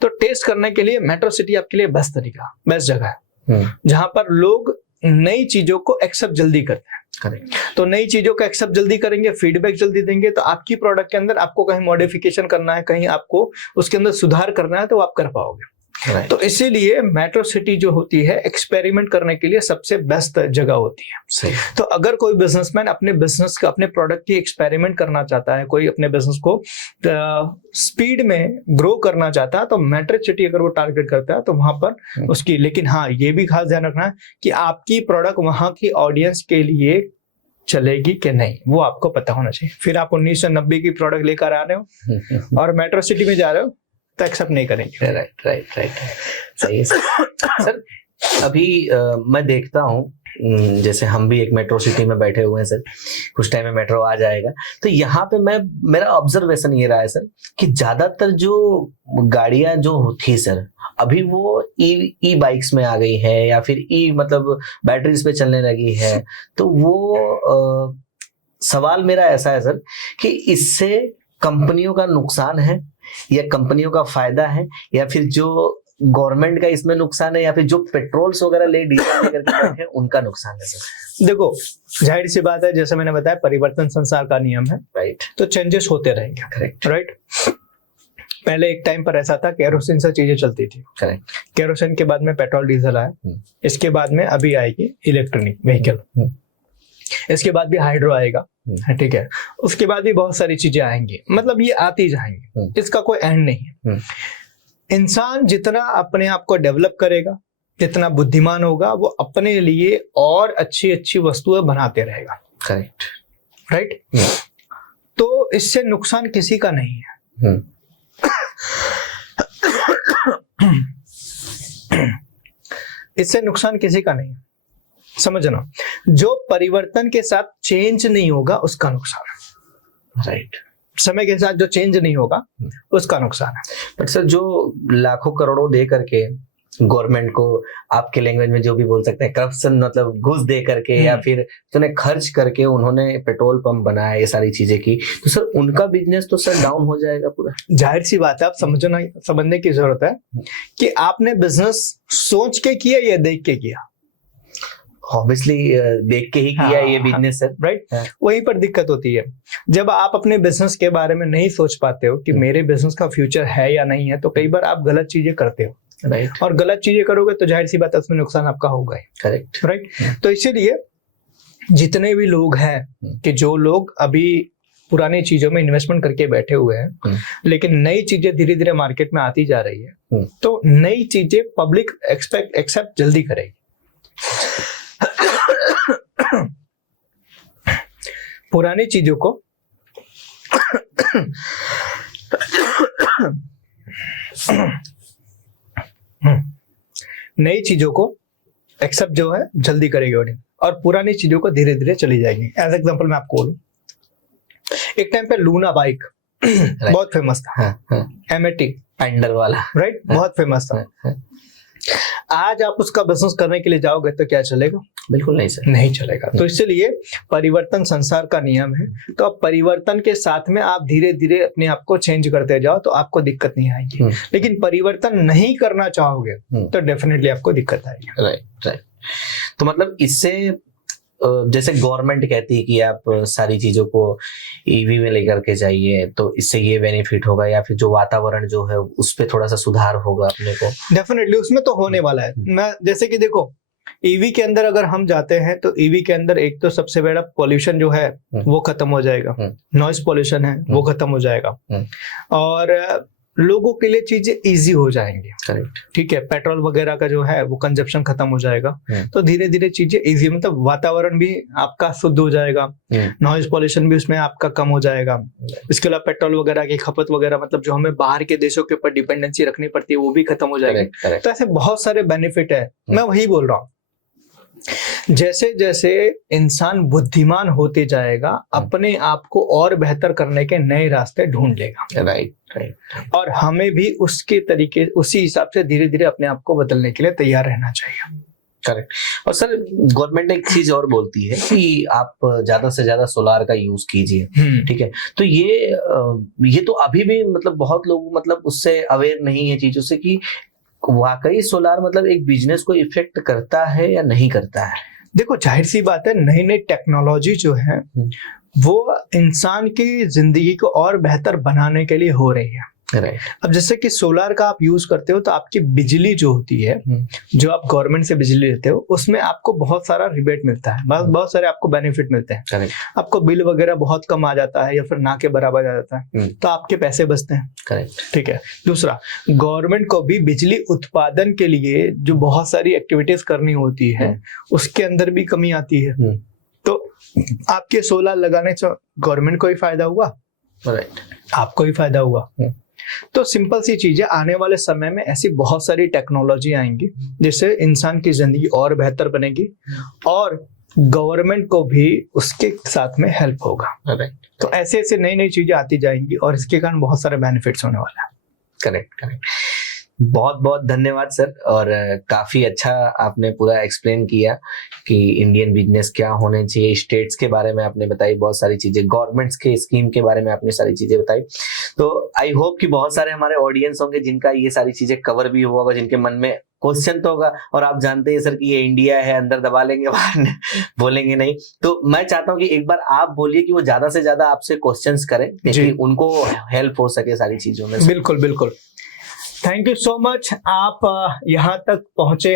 तो टेस्ट करने के लिए मेट्रो सिटी आपके लिए बेस्ट तरीका, बेस्ट जगह है, जहां पर लोग नई चीजों को एक्सेप्ट जल्दी करते हैं। करेक्ट। तो नई चीजों को एक्सेप्ट जल्दी करेंगे, फीडबैक जल्दी देंगे, तो आपकी प्रोडक्ट के अंदर आपको कहीं मॉडिफिकेशन करना है, कहीं आपको उसके अंदर सुधार करना है, तो आप कर पाओगे। तो इसीलिए मेट्रो सिटी जो होती है एक्सपेरिमेंट करने के लिए सबसे बेस्ट जगह होती है। सही। तो अगर कोई बिजनेसमैन अपने बिजनेस का, अपने प्रोडक्ट की एक्सपेरिमेंट करना चाहता है, कोई अपने बिजनेस को स्पीड में ग्रो करना चाहता है, तो मेट्रो सिटी अगर वो टारगेट करता है तो वहां पर उसकी, लेकिन हाँ ये भी खास ध्यान रखना है कि आपकी प्रोडक्ट वहां की ऑडियंस के लिए चलेगी कि नहीं, वो आपको पता होना चाहिए। फिर आप 1990 की प्रोडक्ट लेकर आ रहे हो और मेट्रो सिटी में जा रहे हो तो एक्सेप्ट नहीं करेंगे। Right right right. सही है सर। अभी मैं देखता हूँ, जैसे हम भी एक मेट्रो सिटी में बैठे हुए हैं सर, कुछ टाइम में मेट्रो आ जाएगा, तो यहाँ पे मेरा ऑब्जर्वेशन ये रहा है सर कि ज्यादातर जो गाड़ियां जो थी सर, अभी वो ई बाइक्स में आ गई है या फिर मतलब बैटरीज पे चलने लगी है। तो वो सवाल मेरा ऐसा है सर कि इससे कंपनियों का नुकसान है या कंपनियों का फायदा है, या फिर जो गवर्नमेंट का इसमें नुकसान है, या फिर जो पेट्रोल्स वगैरह ले डीजल लेकर के बैठे हैं उनका नुकसान है सर? देखो, जाहिर सी बात है, जैसे मैंने बताया, परिवर्तन संसार का नियम है, राइट। तो चेंजेस होते रहेंगे। करेक्ट। राइट। पहले एक टाइम पर ऐसा था, केरोसिन से चीजें चलती थी। करेक्ट। केरोसिन के बाद में पेट्रोल डीजल आया, इसके बाद में अभी आएगी इलेक्ट्रॉनिक व्हीकल, इसके बाद भी हाइड्रो आएगा, ठीक है, उसके बाद भी बहुत सारी चीजें आएंगी, मतलब ये आती जाएंगी, इसका कोई एंड नहीं है। इंसान जितना अपने आप को डेवलप करेगा, जितना बुद्धिमान होगा, वो अपने लिए और अच्छी अच्छी वस्तुएं बनाते रहेगा। करेक्ट। राइट। तो इससे नुकसान किसी का नहीं है। इससे नुकसान किसी का नहीं है, समझना। जो परिवर्तन के साथ चेंज नहीं होगा उसका नुकसान है। राइट। समय के साथ जो चेंज नहीं होगा उसका नुकसान है। बट सर, जो लाखों करोड़ों दे करके गवर्नमेंट को, आपके लैंग्वेज में जो भी बोल सकते हैं, करप्शन मतलब घूस दे करके या फिर उन्हें खर्च करके उन्होंने पेट्रोल पंप बनाया, ये सारी चीजें की, तो सर उनका बिजनेस तो सर डाउन हो जाएगा पूरा। जाहिर सी बात है, आप समझने की जरूरत है कि आपने बिजनेस सोच के किया या देख के किया। ऑब्वियसली देख के ही किया ये बिजनेस सर। राइट। वहीं पर दिक्कत होती है, जब आप अपने बिजनेस के बारे में नहीं सोच पाते हो कि मेरे बिजनेस का फ्यूचर है या नहीं है, तो कई बार आप गलत चीजें करते हो। राइट। और गलत चीजें करोगे तो जाहिर सी बात है उसमें नुकसान आपका होगा ही। करेक्ट। राइट। तो इसीलिए जितने भी लोग हैं, कि जो लोग अभी पुरानी चीजों में इन्वेस्टमेंट करके बैठे हुए हैं, लेकिन नई चीजें धीरे धीरे मार्केट में आती जा रही है, तो नई चीजें पब्लिक एक्सेप्ट जल्दी करेगी। पुरानी चीजों को नई चीजों को एक्सेप्ट जो है जल्दी करेगी ऑडियंस, और पुरानी चीजों को धीरे धीरे चली जाएगी। एज एग्जांपल मैं आपको बोलूं, एक टाइम पे लूना बाइक बहुत फेमस था, M80 पैंडल वाला। राइट, बहुत फेमस था। आज आप उसका बिजनेस करने के लिए जाओगे तो क्या चलेगा? बिल्कुल नहीं सर, नहीं चलेगा। तो इसलिए परिवर्तन संसार का नियम है, तो अब परिवर्तन के साथ में आप धीरे धीरे अपने आप को चेंज करते जाओ तो आपको दिक्कत नहीं आएगी। लेकिन परिवर्तन नहीं करना चाहोगे तो डेफिनेटली आपको दिक्कत आएगी। Right right. तो मतलब इससे जैसे गवर्नमेंट कहती है कि आप सारी चीजों को ईवी में लेकर के जाइए, तो इससे ये बेनिफिट होगा, या फिर जो वातावरण जो है उस पे थोड़ा सा सुधार होगा अपने को। डेफिनेटली उसमें तो होने वाला है। मैं जैसे कि देखो, ईवी के अंदर अगर हम जाते हैं तो ईवी के अंदर एक तो सबसे बड़ा पॉल्यूशन जो है वो खत्म हो जाएगा, नॉइज पॉल्यूशन है वो खत्म हो जाएगा, और लोगों के लिए चीजें इजी हो जाएंगी। करेक्ट। ठीक है, पेट्रोल वगैरह का जो है वो कंजप्शन खत्म हो जाएगा, तो धीरे धीरे चीजें इजी, मतलब वातावरण भी आपका शुद्ध हो जाएगा, नॉइज पॉल्यूशन भी उसमें आपका कम हो जाएगा। इसके अलावा पेट्रोल वगैरह की खपत वगैरह, मतलब जो हमें बाहर के देशों के ऊपर डिपेंडेंसी रखनी पड़ती है, वो भी खत्म हो जाएगी। तो ऐसे बहुत सारे बेनिफिट है। मैं वही बोल रहा हूँ, जैसे जैसे इंसान बुद्धिमान होते जाएगा, अपने आप को और बेहतर करने के नए रास्ते ढूंढ लेगा। Right right. और हमें भी उसके तरीके, उसी हिसाब से धीरे धीरे अपने आप को बदलने के लिए तैयार रहना चाहिए। करेक्ट। और सर गवर्नमेंट एक चीज और बोलती है कि आप ज्यादा से ज्यादा सोलार का यूज कीजिए, ठीक है, तो ये तो अभी भी मतलब बहुत लोग मतलब उससे अवेयर नहीं है चीजों से कि वाकई सोलार मतलब एक बिजनेस को इफेक्ट करता है या नहीं करता है। देखो, जाहिर सी बात है, नई नई टेक्नोलॉजी जो है वो इंसान की जिंदगी को और बेहतर बनाने के लिए हो रही है। राइट। अब जैसे कि सोलार का आप यूज करते हो तो आपकी बिजली जो होती है, जो आप गवर्नमेंट से बिजली लेते हो, उसमें आपको बहुत सारा रिबेट मिलता है, बहुत सारे आपको बेनिफिट मिलते हैं। करेक्ट। आपको बिल वगैरह बहुत कम आ जाता है या फिर ना के बराबर आ जाता है, तो आपके पैसे बचते हैं। करेक्ट। ठीक है। दूसरा, गवर्नमेंट को भी बिजली उत्पादन के लिए जो बहुत सारी एक्टिविटीज करनी होती है, उसके अंदर भी कमी आती है। तो आपके सोलार लगाने से गवर्नमेंट को ही फायदा हुआ, राइट, आपको ही फायदा हुआ। तो सिंपल सी चीजें, आने वाले समय में ऐसी बहुत सारी टेक्नोलॉजी आएंगी जिससे इंसान की जिंदगी और बेहतर बनेगी, और गवर्नमेंट को भी उसके साथ में हेल्प होगा। राइट। तो ऐसे ऐसे नई नई चीजें आती जाएंगी और इसके कारण बहुत सारे बेनिफिट्स होने वाले हैं। Correct correct. बहुत बहुत धन्यवाद सर। और काफी अच्छा आपने पूरा एक्सप्लेन किया कि इंडियन बिजनेस क्या होने चाहिए, स्टेट्स के बारे में आपने बताई बहुत सारी चीजें, गवर्नमेंट्स के स्कीम के बारे में आपने सारी चीजें बताई। तो आई होप कि बहुत सारे हमारे ऑडियंस होंगे जिनका ये सारी चीजें कवर भी हुआ होगा, जिनके मन में क्वेश्चन तो होगा। और आप जानते हैं सर कि ये इंडिया है, अंदर दबा लेंगे बाहर बोलेंगे नहीं। तो मैं चाहता हूँ कि एक बार आप बोलिए कि वो ज्यादा से ज्यादा आपसे क्वेश्चंस करें ताकि उनको हेल्प हो सके सारी चीजों में। बिल्कुल बिल्कुल। थैंक यू सो मच, आप यहाँ तक पहुंचे